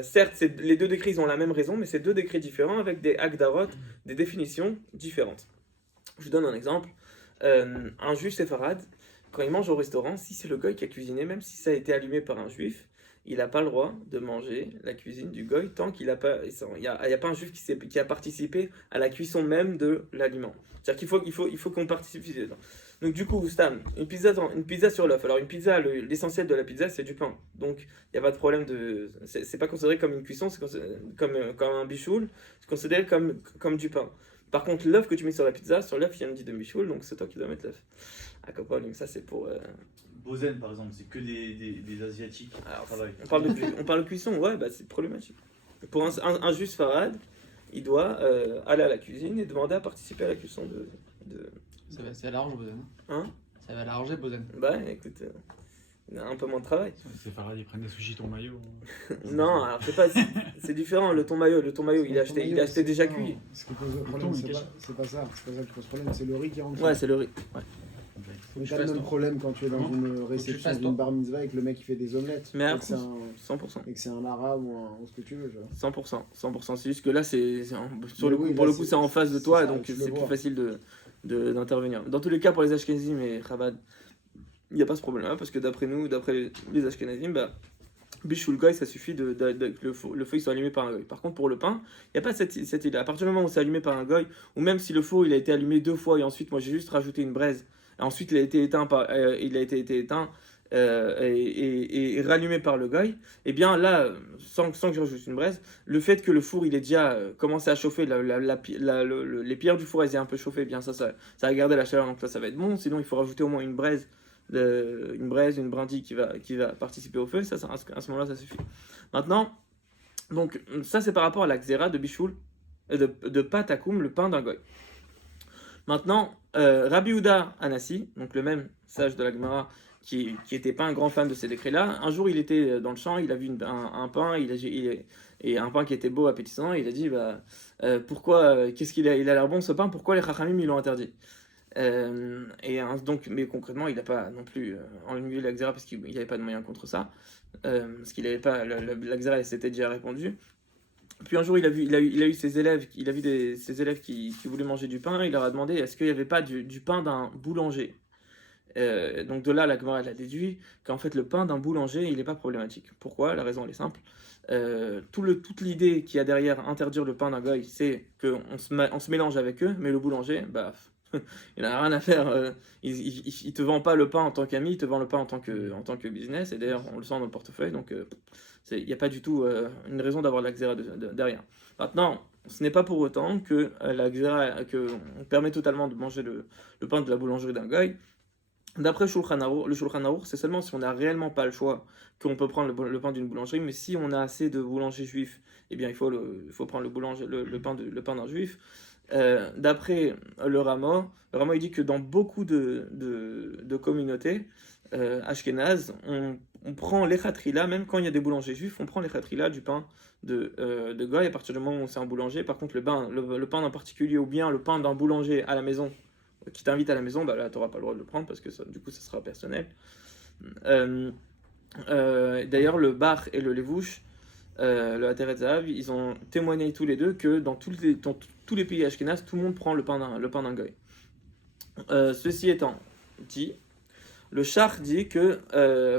Certes, les deux décrets ils ont la même raison, mais c'est deux décrets différents avec des agdarot, des définitions différentes. Je vous donne un exemple. Un juif séfarade, quand il mange au restaurant, si c'est le goy qui a cuisiné, même si ça a été allumé par un juif, il n'a pas le droit de manger la cuisine du goy tant qu'il n'a pas, il y a pas un juif qui a participé à la cuisson même de l'aliment. C'est-à-dire qu'il faut qu'on participe dedans. Donc du coup, Stam, une pizza sur l'œuf. Alors une pizza, l'essentiel de la pizza, c'est du pain. Donc il n'y a pas de problème c'est pas considéré comme une cuisson, c'est comme un bichoul, c'est considéré comme du pain. Par contre, l'œuf que tu mets sur la pizza, sur l'œuf, il y a une dit de bichoul, donc c'est toi qui dois mettre l'œuf. Ah, donc ça c'est pour... Bozen par exemple, c'est que des Asiatiques qui Alors, travaillent. on parle de cuisson, ouais, bah c'est problématique. Pour un juif farad, il doit aller à la cuisine et demander à participer à la cuisson de... Ça va l'arranger, Bozen. Hein? Ça va l'arranger, Bozen. Bah écoute, il a un peu moins de travail. C'est Farad, ils prennent des sushis ton maillot. Non, alors c'est différent, le thon maillot, il a acheté déjà cuit. Ce qui pose le problème, c'est pas ça qui pose problème, c'est le riz qui rentre. Ouais, c'est le riz. Ouais. C'est pas le même problème quand tu es dans une réception fasses, d'une toi. bar mitzvah et que le mec il fait des omelettes. Mais et à que c'est 100%. et que c'est un arabe ou ce que tu veux. Tu vois. 100%. C'est juste que là, pour Mais oui, le là, coup, c'est en face de c'est toi, ça, donc tu le c'est plus vois. facile d'intervenir. Dans tous les cas, pour les Ashkenazim et Chabad, il n'y a pas ce problème-là, parce que d'après les Ashkenazim, bah, Bishul Goy, ça suffit que le feu soit allumé par un Goy. Par contre, pour le pain, il n'y a pas cette idée. À partir du moment où c'est allumé par un Goy, ou même si le four il a été allumé 2 fois et ensuite, moi j'ai juste rajouté une braise, et ensuite il a été éteint, et rallumé par le Goy, et bien là, sans que je rajoute une braise, le fait que le four il ait déjà commencé à chauffer, les pierres du four elles aient un peu chauffé, eh bien ça va garder la chaleur, donc là ça va être bon. Sinon, il faut rajouter au moins une braise, une brindille qui va participer au feu. Ça, à ce moment-là, ça suffit. Maintenant, donc ça c'est par rapport à la xéra de Bishul, de Patakoum, le pain d'un Goy. Maintenant, Rabbi Houda Anassi, donc le même sage de la Gemara, qui n'était pas un grand fan de ces décrets-là, un jour il était dans le champ, il a vu un pain, et un pain qui était beau, appétissant, et il a dit pourquoi, qu'est-ce qu'il a l'air bon ce pain, pourquoi les Chachamim ils l'ont interdit? Donc, mais concrètement, il n'a pas non plus enlevé la xéra parce qu'il n'avait pas de moyen contre ça, parce qu'il n'avait pas la xéra, elle s'était déjà répandue. Puis un jour, il a eu ses élèves, ses élèves qui voulaient manger du pain. Il leur a demandé est-ce qu'il n'y avait pas du pain d'un boulanger. Donc de là, la Gemara elle a déduit qu'en fait le pain d'un boulanger, il n'est pas problématique. Pourquoi? La raison elle est simple. Toute l'idée qu'il y a derrière interdire le pain d'un goy, c'est qu'on se mélange avec eux, mais le boulanger, bah, il n'a rien à faire. Il te vend pas le pain en tant qu'ami, il te vend le pain en tant que business. Et d'ailleurs, on le sent dans le portefeuille. Donc, il n'y a pas du tout une raison d'avoir la xéra derrière. Maintenant, ce n'est pas pour autant que la xéra, on permet totalement de manger le pain de la boulangerie d'un goy. D'après le Shulchan Arour, c'est seulement si on n'a réellement pas le choix qu'on peut prendre le pain d'une boulangerie, mais si on a assez de boulangers juifs, eh bien il faut prendre le pain d'un juif. D'après le Rama il dit que dans beaucoup de communautés ashkénazes, on prend l'echatrila, même quand il y a des boulangers juifs, on prend l'echatrila du pain de goy à partir du moment où c'est un boulanger. Par contre, le pain d'un particulier ou bien le pain d'un boulanger à la maison, qui t'invite à la maison, bah là tu n'auras pas le droit de le prendre parce que du coup ça sera personnel. D'ailleurs, le bar et le levouche, le Ateret Zahav, ils ont témoigné tous les deux que dans tous les pays ashkénazes, tout le monde prend le pain d'un goy. Ceci étant dit, le char dit que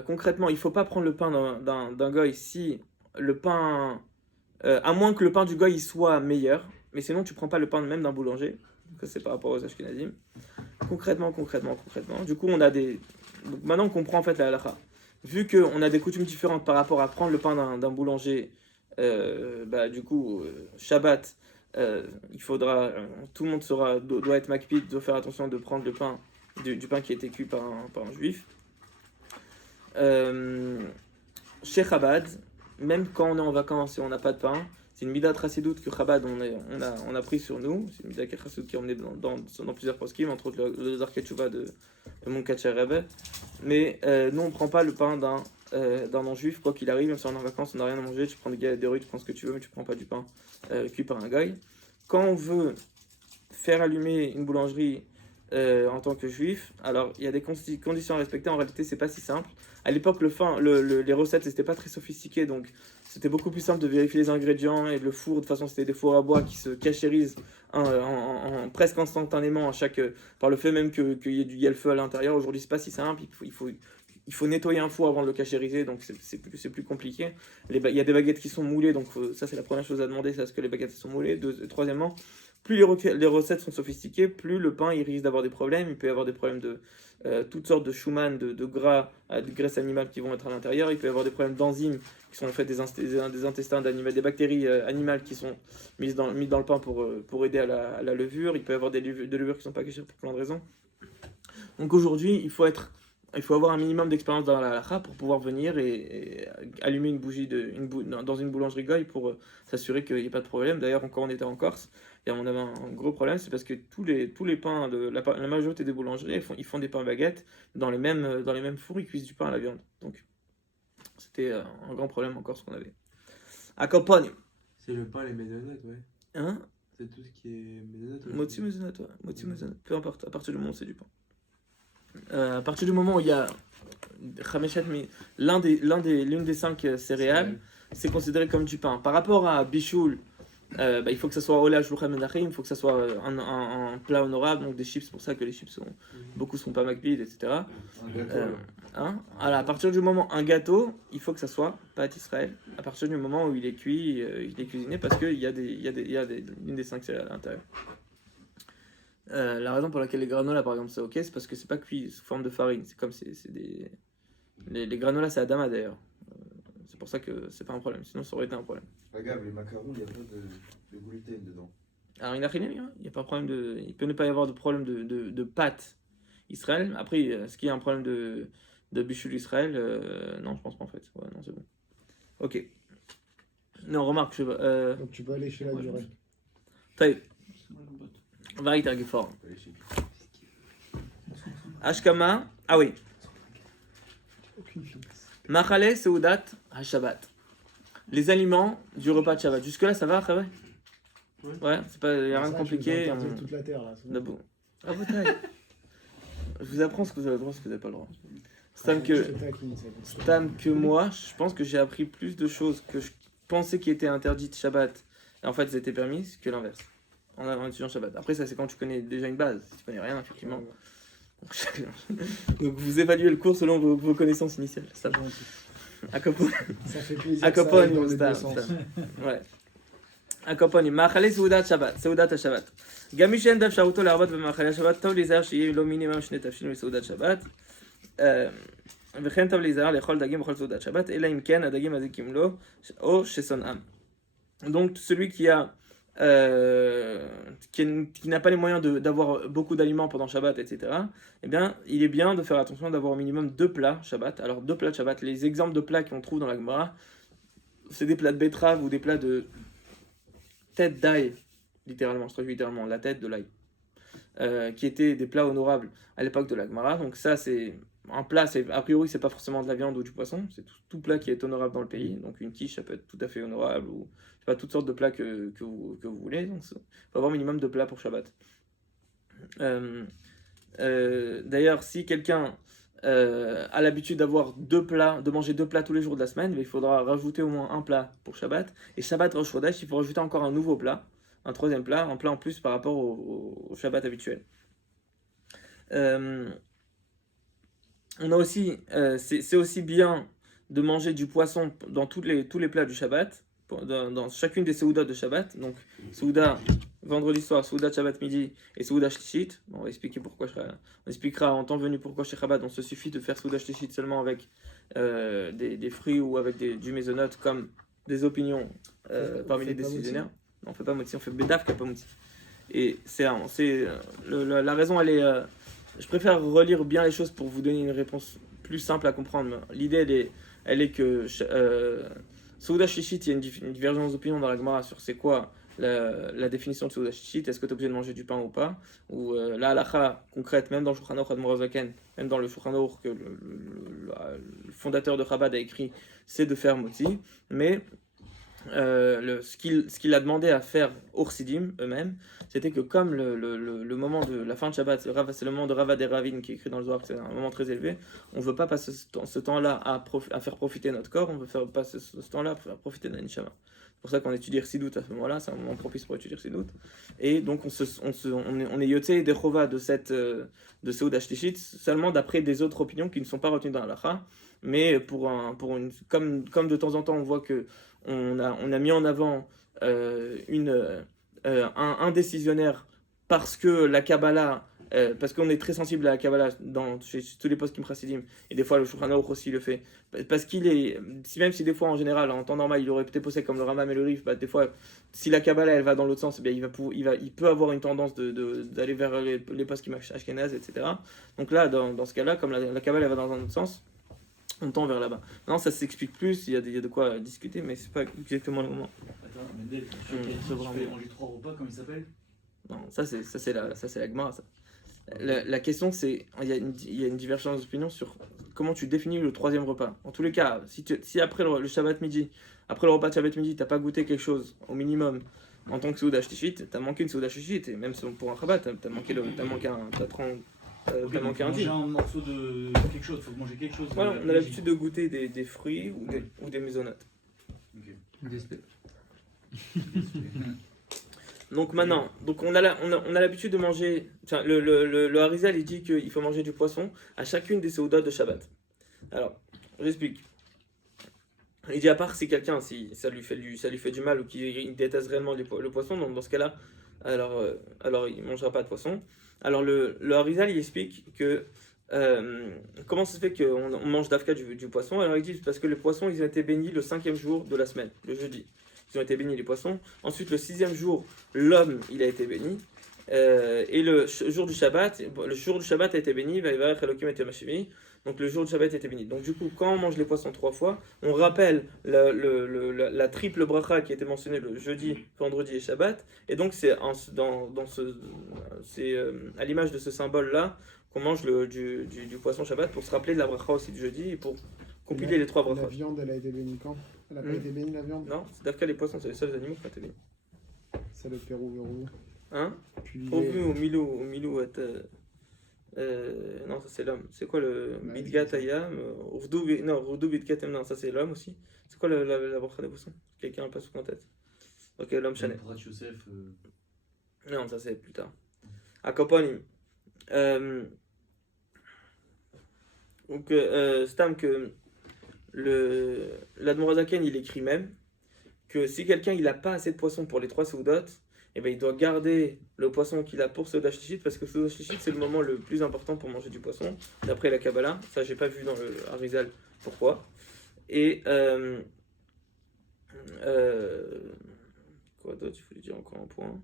concrètement, il ne faut pas prendre le pain d'un goy si le pain, à moins que le pain du goy il soit meilleur, mais sinon tu prends pas le pain même d'un boulanger. Ça c'est par rapport aux ashkenazim. Concrètement. Du coup, donc, maintenant on comprend en fait la halakha. Vu qu'on a des coutumes différentes par rapport à prendre le pain d'un boulanger, du coup, Shabbat, il faudra, tout le monde doit être makpid, doit faire attention de prendre le pain, du pain qui a été cuit par un juif. Chez Chabad, même quand on est en vacances et on n'a pas de pain, c'est une midat chassidoute que Chabad on a pris sur nous. C'est une midat chassidoute qui est emmenée dans plusieurs poskim, entre autres le Darkei Tshuva de Munkacher Rebbe. Mais nous on ne prend pas le pain d'un non-juif, quoi qu'il arrive, même si on est en vacances, on n'a rien à manger, tu prends des galettes de riz, tu prends ce que tu veux, mais tu ne prends pas du pain cuit par un goy. Quand on veut faire allumer une boulangerie en tant que juif, alors il y a des conditions à respecter, en réalité c'est pas si simple. À l'époque les recettes c'était pas très sophistiqué, donc c'était beaucoup plus simple de vérifier les ingrédients et le four, de toute façon c'était des fours à bois qui se cachérisent presque instantanément par le fait même qu'il y ait le feu à l'intérieur. Aujourd'hui c'est pas si simple, il faut nettoyer un four avant de le cachériser, donc c'est plus compliqué. Il y a des baguettes qui sont moulées, donc ça c'est la première chose à demander, c'est est-ce que les baguettes sont moulées. Troisièmement, plus les recettes sont sophistiquées, plus le pain il risque d'avoir des problèmes. Il peut y avoir des problèmes de toutes sortes de shuman, de gras, de graisses animales qui vont être à l'intérieur. Il peut y avoir des problèmes d'enzymes qui sont en fait des intestins d'animaux, des bactéries animales qui sont mises dans le pain pour aider à la levure. Il peut y avoir des levures qui ne sont pas cachées pour plein de raisons. Donc aujourd'hui, il faut avoir un minimum d'expérience dans la halakha pour pouvoir venir et allumer une bougie dans une boulangerie goy pour s'assurer qu'il n'y ait pas de problème. D'ailleurs, quand on était en Corse, et on avait un gros problème, c'est parce que tous les pains, la majorité des boulangeries, ils font des pains baguettes dans les mêmes fours, ils cuisent du pain à la viande. Donc, c'était un grand problème en Corse qu'on avait. À Campagne. C'est le pain, les médonotes, ouais. Hein? C'est tout ce qui est médonotes. Motzi mezonot, ouais. Motzi mezonot. Peu importe, à partir du moment où c'est du pain. À partir du moment où il y a l'une des 5 céréales, c'est considéré comme du pain. Par rapport à Bichoul, il faut que ça soit Ola Shulchan Menachim, il faut que ça soit un plat honorable, donc des chips, c'est pour ça que les chips beaucoup sont pas makpid, etc. À partir du moment un gâteau, il faut que ça soit pâte Israël. À partir du moment où il est cuit, il est cuisiné, parce qu'il y a l'une des 5 céréales à l'intérieur. La raison pour laquelle les granolas par exemple c'est ok, c'est parce que c'est pas cuit sous forme de farine, c'est comme les granolas c'est Adama d'ailleurs, c'est pour ça que c'est pas un problème, sinon ça aurait été un problème. Regarde, les macarons, il n'y a pas de gluten dedans. Alors il n'y a pas de problème il peut ne pas y avoir de problème de pâte Israël. Après est-ce qu'il y a un problème de bichul Israël? Non, je pense pas en fait. Ouais, non, c'est bon. Ok. Non, remarque, Donc tu peux aller chez la durée. Taïb. Weiter gefahren. Ashkama, ah oui. Machale Seudat HaShabbat. Les aliments du repas de Shabbat. Jusque-là, ça va, Khavé? Ouais, il n'y a rien de compliqué. Toute la terre là. D'abord. Ah, peut-être. Je vous apprends ce que vous avez le droit, ce que vous n'avez pas le droit. Stam que moi, je pense que j'ai appris plus de choses que je pensais qui étaient interdites Shabbat. Et en fait, elles étaient permises que l'inverse. En étudiant Shabbat. Après, ça, c'est quand tu connais déjà une base. Si tu connais rien, effectivement. Donc, vous évaluez le cours selon vos connaissances initiales. Ça fait plaisir. Akoponi, ouais. Akoponi. Machale Seudat Shabbat. Seudat Shabbat. Gamishen Dav Sharuto Larbat Machale Shabbat. Tov Lizar Shiye Lo Minimum Shne Tafshin Seudat Shabbat. וכן טוב להיזהר לאכול דגים בכל סעודת שבת, אלא אם כן הדגים מזיקים לו או ששונאם. Donc celui qui n'a pas les moyens d'avoir beaucoup d'aliments pendant Shabbat, etc., eh bien, il est bien de faire attention d'avoir au minimum 2 plats Shabbat. Alors 2 plats de Shabbat, les exemples de plats qu'on trouve dans la Gemara, c'est des plats de betterave ou des plats de tête d'ail, littéralement, je traduis littéralement, la tête de l'ail, qui étaient des plats honorables à l'époque de la Gemara. Donc ça, c'est un plat, a priori, c'est pas forcément de la viande ou du poisson, c'est tout plat qui est honorable dans le pays. Donc une quiche, ça peut être tout à fait honorable, ou pas toutes sortes de plats que vous voulez. Donc il faut avoir un minimum de plats pour Shabbat. D'ailleurs, si quelqu'un a l'habitude d'avoir 2 plats, de manger 2 plats tous les jours de la semaine, il faudra rajouter au moins un plat pour Shabbat. Et Shabbat Rosh Chodesh, il faut rajouter encore un nouveau plat, un 3e plat, un plat en plus par rapport au Shabbat habituel. On a aussi, c'est aussi bien de manger du poisson dans tous les plats du Shabbat, dans chacune des Seouda de Shabbat. Donc, Seouda vendredi soir, Seouda Shabbat midi et Seouda Shlishit. Bon, on va expliquer pourquoi. On expliquera en temps venu pourquoi chez Shabbat on se suffit de faire Seouda Shlishit seulement avec des fruits ou avec du mésonote comme des opinions parmi les décisionnaires. Non, on fait pas moti, on fait bedaf pas moti. Et la raison, elle est. Je préfère relire bien les choses pour vous donner une réponse plus simple à comprendre. L'idée, elle est que Souda Shishit, il y a une divergence d'opinion dans la Gemara sur c'est quoi la définition de Souda Shishit. Est-ce que tu es obligé de manger du pain ou pas? Ou la halakha concrète, même dans le Shulchan Aruch Admor Zaken, même dans le Shulchan Aruch que le fondateur de Chabad a écrit, c'est de faire moti. Mais ce qu'il a demandé à faire Orsidim eux-mêmes, c'était que comme le moment de la fin de Shabbat, c'est le moment de Ravad et Ravin qui est écrit dans le Zohar, c'est un moment très élevé, on ne veut pas passer ce temps-là à faire profiter notre corps, on veut passer ce temps-là à faire profiter de la Neshama. C'est pour ça qu'on étudie Chassidut à ce moment-là, c'est un moment propice pour étudier Chassidut. Et donc on est yotzei des chova de Seuda Shtishit seulement d'après des autres opinions qui ne sont pas retenues dans la halakha, mais comme de temps en temps on voit que on a mis en avant un décisionnaire parce que la Kabbalah, parce qu'on est très sensible à la Kabbalah chez tous les poskim chassidim, et des fois le Shulchan Aruch aussi le fait, parce qu'il est, même si des fois en général, en temps normal, il aurait peut-être posé comme le Rambam et le Rif, des fois, si la Kabbalah elle va dans l'autre sens, il peut avoir une tendance d'aller vers les poskim ashkenaz, etc. Donc là, dans ce cas-là, comme la Kabbalah elle va dans un autre sens, on tend vers là-bas. Non, ça s'explique plus, il y a de quoi discuter, mais c'est pas exactement le moment. Attends, Mendel, tu fais manger 3 repas, comment il s'appelle? Non, ça c'est la Gemara, ça. La question c'est, il y a une divergence d'opinion sur comment tu définis le troisième repas. En tous les cas, si après le Shabbat midi, après le repas de Shabbat midi, t'as pas goûté quelque chose au minimum en tant que Seuda Shtishit, t'as manqué une Seuda Shtishit, et même pour un Shabbat, t'as manqué un manger deal. un morceau de quelque chose, faut manger quelque chose. Voilà, on a l'habitude de goûter des fruits ou des mésonotes. Donc maintenant, on a l'habitude de manger. Enfin, le Harizal il dit qu'il faut manger du poisson à chacune des Seouda de Shabbat. Alors, j'explique. Il dit à part si quelqu'un, si ça lui fait du mal ou qu'il déteste réellement le poisson, donc dans ce cas-là, alors il ne mangera pas de poisson. Alors le Harizal il explique que comment ça se fait qu'on mange d'Afka du poisson. Alors il dit parce que les poissons ils ont été bénis le 5e jour de la semaine, le jeudi. Ils ont été bénis les poissons. Ensuite le 6e jour, l'homme il a été béni. Et le jour du Shabbat a été béni. Donc le jour du Shabbat a été béni. Donc du coup, quand on mange les poissons 3 fois, on rappelle la triple bracha qui a été mentionnée le jeudi, vendredi et Shabbat. Et donc c'est à l'image de ce symbole-là qu'on mange du poisson Shabbat pour se rappeler de la bracha aussi du jeudi et pour compiler les 3 brachas. La viande, elle a été bénie quand? Elle n'a pas été bénie la viande? Non, c'est d'Afka les poissons, c'est les seuls animaux qui ont été bénis. C'est le Pérou, Verou. Hein? Puis Au milou, non, ça c'est l'homme. C'est quoi le Bidgat Ayam? Urdu Bidgat non, ça c'est l'homme aussi. C'est quoi la bracha des poissons? Quelqu'un a pas sous en tête. Ok, l'homme Chanel. Yosef. Non, ça c'est plus tard. Akoponim. Donc, Stam que l'Admorazaken il écrit même que si quelqu'un il a pas assez de poissons pour les 3 Seudot, eh ben, il doit garder le poisson qu'il a pour Seuda Shlishit parce que Seuda Shlishit c'est le moment le plus important pour manger du poisson d'après la Kabbalah. Ça j'ai pas vu dans le Harizal pourquoi. Et quoi d'autre, il faut lui dire encore un point.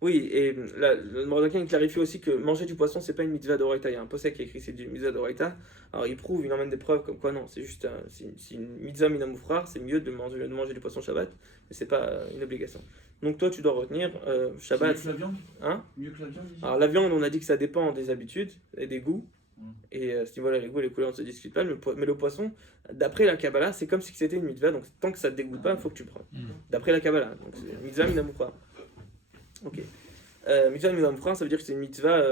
Oui, et le Mordakin clarifie aussi que manger du poisson, c'est pas une mitzvah d'Oraita. Il y a un posek qui écrit c'est une mitzvah d'Oraita. Alors il prouve, il emmène des preuves comme quoi non, c'est juste c'est une mitzvah minamoufrar, c'est mieux de manger du poisson Shabbat, mais c'est pas une obligation. Donc toi tu dois retenir Shabbat. Mieux que la viande? Hein? Mieux que la viande? Alors la viande, on a dit que ça dépend des habitudes et des goûts. Et à ce niveau-là, les goûts et les couleurs ne se discutent pas. Mais le poisson, d'après la Kabbalah, c'est comme si c'était une mitzvah. Donc tant que ça ne te dégoûte pas, il faut que tu prennes. D'après la Kabbalah. Donc c'est mitzvah minamoufrar. Ok. Mitzvah minamoufrar, ça veut dire que c'est une mitzvah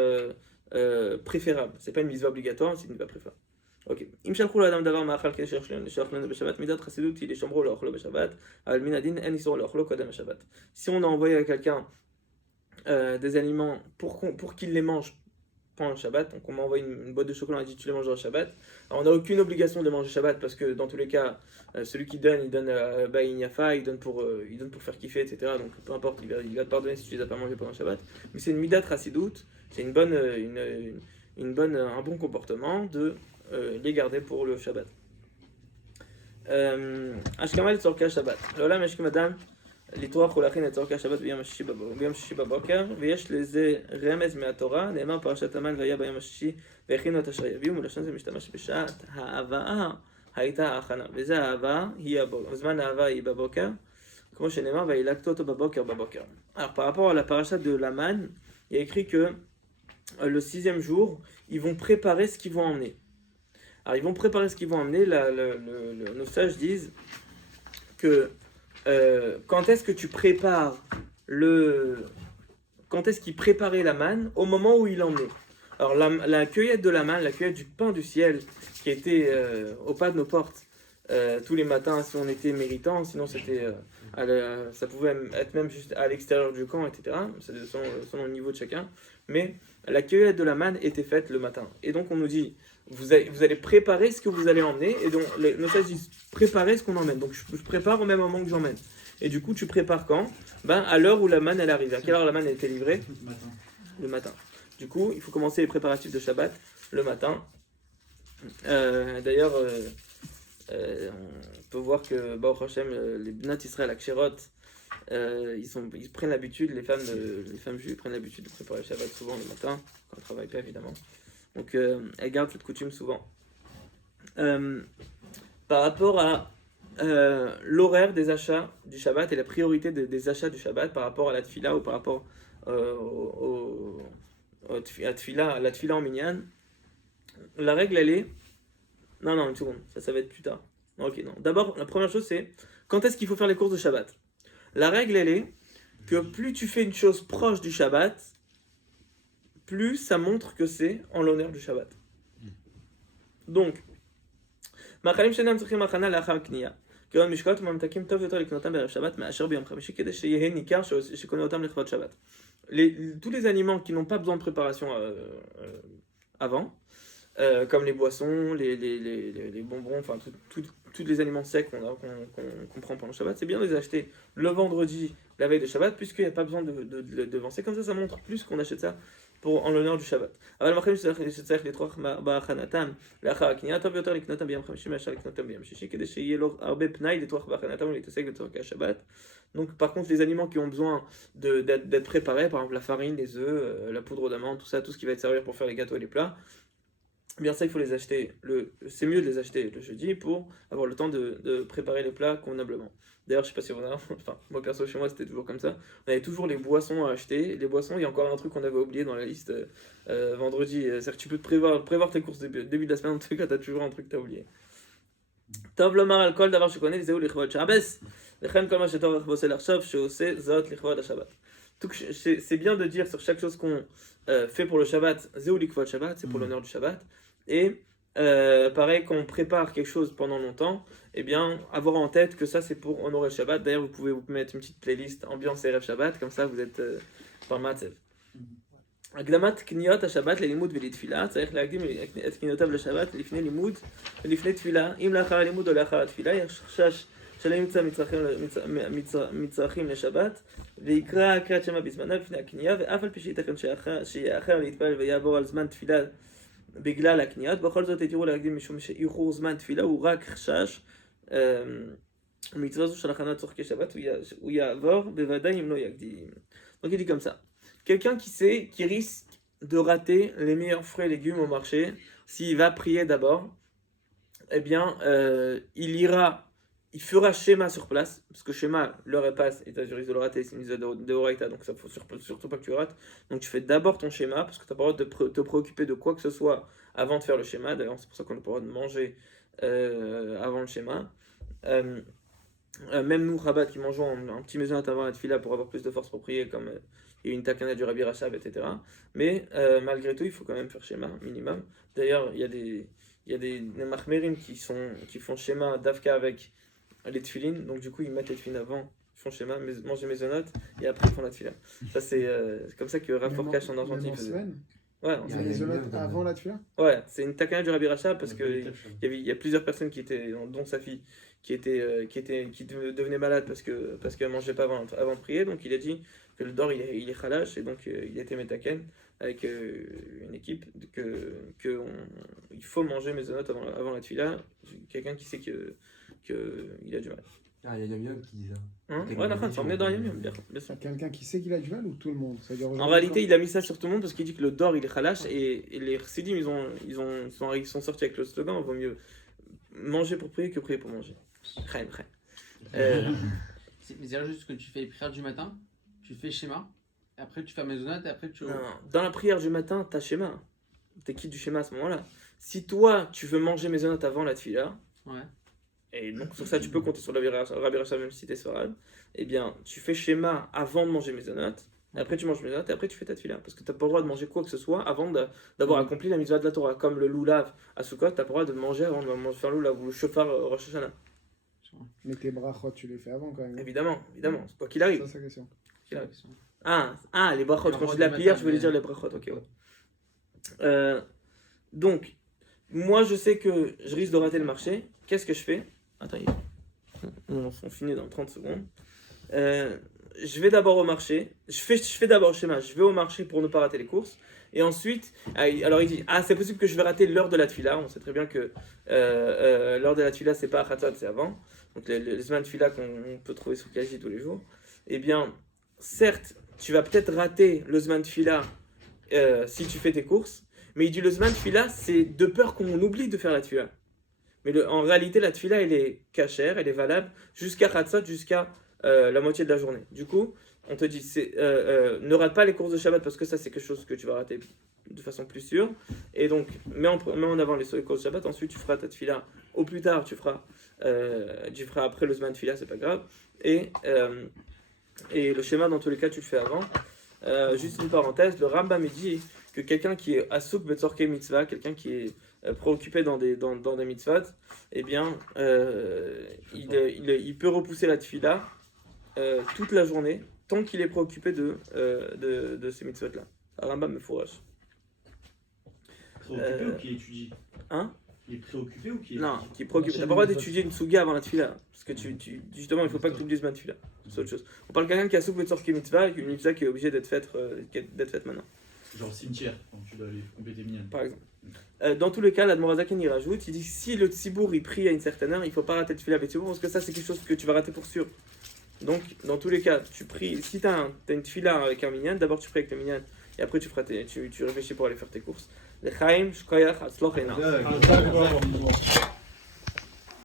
préférable. C'est pas une mitzvah obligatoire, c'est une mitzvah préférable. Ok. Im shalchu l'adam davar ma'achal k'sherach lanu b'shabbat midat chassidut il yishamro le'ochlo b'shabbat aval minadin en isur le'ochlo kodem b'shabbat. Si on a envoyé à quelqu'un des aliments pour qu'il les mange pendant le Shabbat. Donc on m'a envoyé une boîte de chocolat, on m'a dit tu les mangeras au Shabbat. Alors on n'a aucune obligation de les manger Shabbat parce que dans tous les cas, celui qui donne, il donne Baïn Yafa, il donne pour faire kiffer, etc. Donc peu importe, il va te pardonner si tu les as pas mangés pendant le Shabbat. Mais c'est une midat chassidout, c'est un bon comportement de les garder pour le Shabbat. Ashkamal Tzorka Shabbat. L'olam Eshkim Adam. לטרוח ולהכין את צורכי השבת ביום שישי בבוקר, ויש לזה רמז מהתורה, נאמר פרשת המן והיה ביום השישי והכינו את אשר יביאו, מלשון זה משתמש בשעת ההבאה הייתה ההכנה, וזה ההבאה, זמן ההבאה היא בבוקר, כמו שנאמר, וילקטו אותו בבוקר. Alors par rapport à la paracha de la manne, il y a écrit que le 6e jour, ils vont préparer ce qu'ils vont emmener. Alors ils vont préparer ce qu'ils vont emmener, nos sages disent que quand est-ce que tu prépares quand est-ce qu'il préparait la manne au moment où il l'emmenait. Alors la cueillette de la manne, la cueillette du pain du ciel qui était au pas de nos portes tous les matins si on était méritant, sinon c'était ça pouvait être même juste à l'extérieur du camp, etc. C'est selon le niveau de chacun. Mais la cueillette de la manne était faite le matin. Et donc on nous dit, vous allez préparer ce que vous allez emmener. Et donc nos sages disent, préparer ce qu'on emmène. Donc je prépare au même moment que j'emmène. Et du coup tu prépares quand ? À l'heure où la manne elle arrive. À quelle heure la manne a été livrée ? Le matin. Du coup il faut commencer les préparatifs de Shabbat le matin. D'ailleurs on peut voir que Baruch Hashem, les Bnat Israël Akshirot, ils prennent l'habitude, les femmes juives prennent l'habitude de préparer le Shabbat souvent le matin, quand elles ne travaillent pas évidemment. Donc elles gardent cette coutume souvent. Par rapport à l'horaire des achats du Shabbat et la priorité des achats du Shabbat par rapport à la tfila ou par rapport à la tfila en minyan, la règle elle est... Non, une seconde, ça va être plus tard. Ok, non. D'abord, la première chose c'est, quand est-ce qu'il faut faire les courses de Shabbat ? La règle elle est que plus tu fais une chose proche du Shabbat, plus ça montre que c'est en l'honneur du Shabbat. Donc, מאכלים שאינם צריכים הכנה לאחר קנייה, כגון משקאות וממתקים טוב יותר לקנותם בערב שבת מאשר ביום חמישי, כדי שיהיה ניכר שקונה אותם לכבוד שבת. Tous les aliments qui n'ont pas besoin de préparation avant, comme les boissons, les bonbons, enfin tous les aliments secs qu'on prend pendant le Shabbat, c'est bien de les acheter le vendredi, la veille de Shabbat, puisqu'il n'y a pas besoin de devancer. Comme ça montre plus qu'on achète ça en l'honneur du Shabbat. אבל המאכלים שצריך לטרוח בהכנתם לאחר הקנייה, טוב יותר לקנותם ביום חמישי מאשר לקנותם ביום שישי, כדי שיהיה לו הרבה פנאי לטרוח בהכנתם ולהתעסק בצורכי השבת. Donc par contre les aliments qui ont besoin d'être préparés, par exemple la farine, les œufs, la poudre d'amande, tout ça, tout ce qui va être servir pour faire les gâteaux et les plats, bien ça il faut les acheter, c'est mieux de les acheter le jeudi pour avoir le temps de préparer les plats convenablement. D'ailleurs je sais pas si on a, enfin moi perso chez moi c'était toujours comme ça, on avait toujours les boissons à acheter. Les boissons, il y a encore un truc qu'on avait oublié dans la liste vendredi, c'est-à-dire que tu peux prévoir tes courses début de la semaine, en tout cas t'as toujours un truc que t'as oublié. טוב לומר על כל דבר שקונה, זהו לכבוד שבס, לכן כל מה שטוב ועושה לחשוב שעושה זאת לכבוד השבת. Donc c'est bien de dire sur chaque chose qu'on fait pour le Shabbat, zéou likvot Shabbat, c'est pour l'honneur du Shabbat. Et pareil, quand on prépare quelque chose pendant longtemps, eh bien avoir en tête que ça c'est pour honorer le Shabbat. D'ailleurs vous pouvez vous mettre une petite playlist ambiance Erev Shabbat, comme ça vous êtes par matzev. הקדמת קניות השבת ללימוד ולתפילה, צריך להקדים את קניותיו לשבת לפני לימוד ולפני תפילה. אם לאחר הלימוד או לאחר התפילה יש חשש שלא ימצא מצרכים לשבת, ויקרא קריאת שמע בזמנה לפני הקנייה, ואף על פי שייתכן שיאחר להתפלל ויעבור על זמן תפילה בגלל הקניות, בכל זאת יתירו להקדים משום שאיחור זמן תפילה הוא רק חשש. מצווה זו של הכנת צורכי שבת הוא יעבור בוודאי אם לא יקדים. Donc il dit comme ça. Quelqu'un qui risque de rater les meilleurs fruits et légumes au marché, s'il va prier d'abord, eh bien, il fera schéma sur place, parce que schéma, l'heure elle passe, et tu as du risque de le rater, c'est une mise de Horaïta, donc ça ne faut surtout pas que tu le rates. Donc tu fais d'abord ton schéma, parce que tu n'as pas le droit de te préoccuper de quoi que ce soit avant de faire le schéma. D'ailleurs, c'est pour ça qu'on n'a pas le droit de manger avant le schéma. Même nous, Rabat, qui mangeons un petit maison avant la tefila pour avoir plus de force pour prier, comme il y a une takana du Rabbi Rachab, etc. Mais malgré tout, il faut quand même faire schéma minimum. D'ailleurs, il y a des machmerim qui font schéma d'Afka avec les tefilines, donc du coup, ils mettent les tefilines avant, ils font schéma, manger maisonnote, et après ils font la tefila. Ça, c'est comme ça que Rav Porkash en Argentine faisait. Ouais, On Il y fait a les les zonotes neuf dans avant le- la tefila? ouais, c'est une takana du Rabbi Racha parce On a que pas les tefs, il y a plusieurs personnes qui étaient, dont sa fille, qui devenaient malades parce qu'elle mangeait pas avant de prier. Donc il a dit que le dor il est khalash et donc il a été metaken avec une équipe il faut manger mezonot avant la tefila. Quelqu'un qui sait que il a du mal. Ah, il y a Yom Yom qui dit ça. Hein Quelqu'un ouais, qui d'accord, dit ça qu'on- emmenait dans Yom Yom, bien sûr. Quelqu'un qui sait qu'il a du mal ou tout le monde? C'est-à-dire En aujourd'hui, réalité, il a mis ça sur tout le monde parce qu'il dit que le dor il est khalash et les chassidim ils sont sortis avec le slogan vaut mieux manger pour prier que prier pour manger. Reine. Mais c'est juste que tu fais les prières du matin, tu fais schéma, et après tu fais maisonnette, et après tu. Non, dans la prière du matin, t'as schéma. T'es quitte du schéma à ce moment-là. Si toi, tu veux manger maisonnette avant la tefila, Ouais. et donc sur ça, tu peux compter sur la Rabbi Racha, même si t'es Sfarad, eh bien, tu fais schéma avant de manger maisonnette, et après tu manges maisonnette, et après tu fais ta tefila. Parce que t'as pas le droit de manger quoi que ce soit avant d'avoir accompli la mitzvah de la Torah. Comme le loulav à Sukkot, t'as pas le droit de le manger avant de faire le loulav ou le shofar Rosh Hashanah. Mais tes brachot, tu les fais avant quand même. Évidemment, c'est quoi qu'il arrive. Ça, c'est la question. Qu'il arrive. Les brachot, quand je dis la prière, je voulais dire les brachot, ok, ouais. Donc, moi je sais que je risque de rater le marché. Qu'est-ce que je fais? Attends, on finit dans 30 secondes. Je vais d'abord au marché. Je fais d'abord le schéma. Je vais au marché pour ne pas rater les courses. Et ensuite, alors il dit, c'est possible que je vais rater l'heure de la tefila. On sait très bien que l'heure de la tefila, c'est pas à Khatzot, c'est avant. Donc les semaines de tefila qu'on peut trouver sur Kaji tous les jours. Eh bien, certes, tu vas peut-être rater le Zman Tfila si tu fais tes courses, mais il dit le Zman Tfila, c'est de peur qu'on oublie de faire la Tfila. Mais en réalité, la Tfila, elle est cachère, elle est valable jusqu'à Khatzot, jusqu'à la moitié de la journée. Du coup, on te dit, ne rate pas les courses de Shabbat parce que ça, c'est quelque chose que tu vas rater de façon plus sûre. Et donc, mets en avant les courses de Shabbat, ensuite tu feras ta Tfila. Au plus tard, tu feras après le Zman Tfila, c'est pas grave. Et le schéma, dans tous les cas, tu le fais avant. Juste une parenthèse, le Rambam il dit que quelqu'un qui est assouk betzorke mitzvah, quelqu'un qui est préoccupé dans des mitzvahs, eh bien, il peut repousser la tefila toute la journée, tant qu'il est préoccupé de ces mitzvahs-là. Rambam me fourrage. Préoccupé ou qui étudie? Hein? Il est préoccupé ou qui Non, étudie? qui est préoccupé. T'as pas le droit d'étudier une souga avant la tefila. Parce que justement, il faut pas que tu oublies ce tefila. C'est autre chose. On parle de quelqu'un qui a soufflé de sortir mitzvah, une mitzvah qui est obligée d'être faite maintenant. Genre cimetière, quand tu dois aller compléter minyan. Par exemple. Dans tous les cas, l'Admorazaken il rajoute, il dit si le tzibour il prie à une certaine heure, il faut pas rater le tefila avec tzibour parce que ça c'est quelque chose que tu vas rater pour sûr. Donc, dans tous les cas, tu pries. Si tu as une tefila avec un minyan, d'abord tu pries avec le minyan et après tu réfléchis pour aller faire tes courses. L'Echaim, Shkoyach, Hatzloch et Naam. D'accord.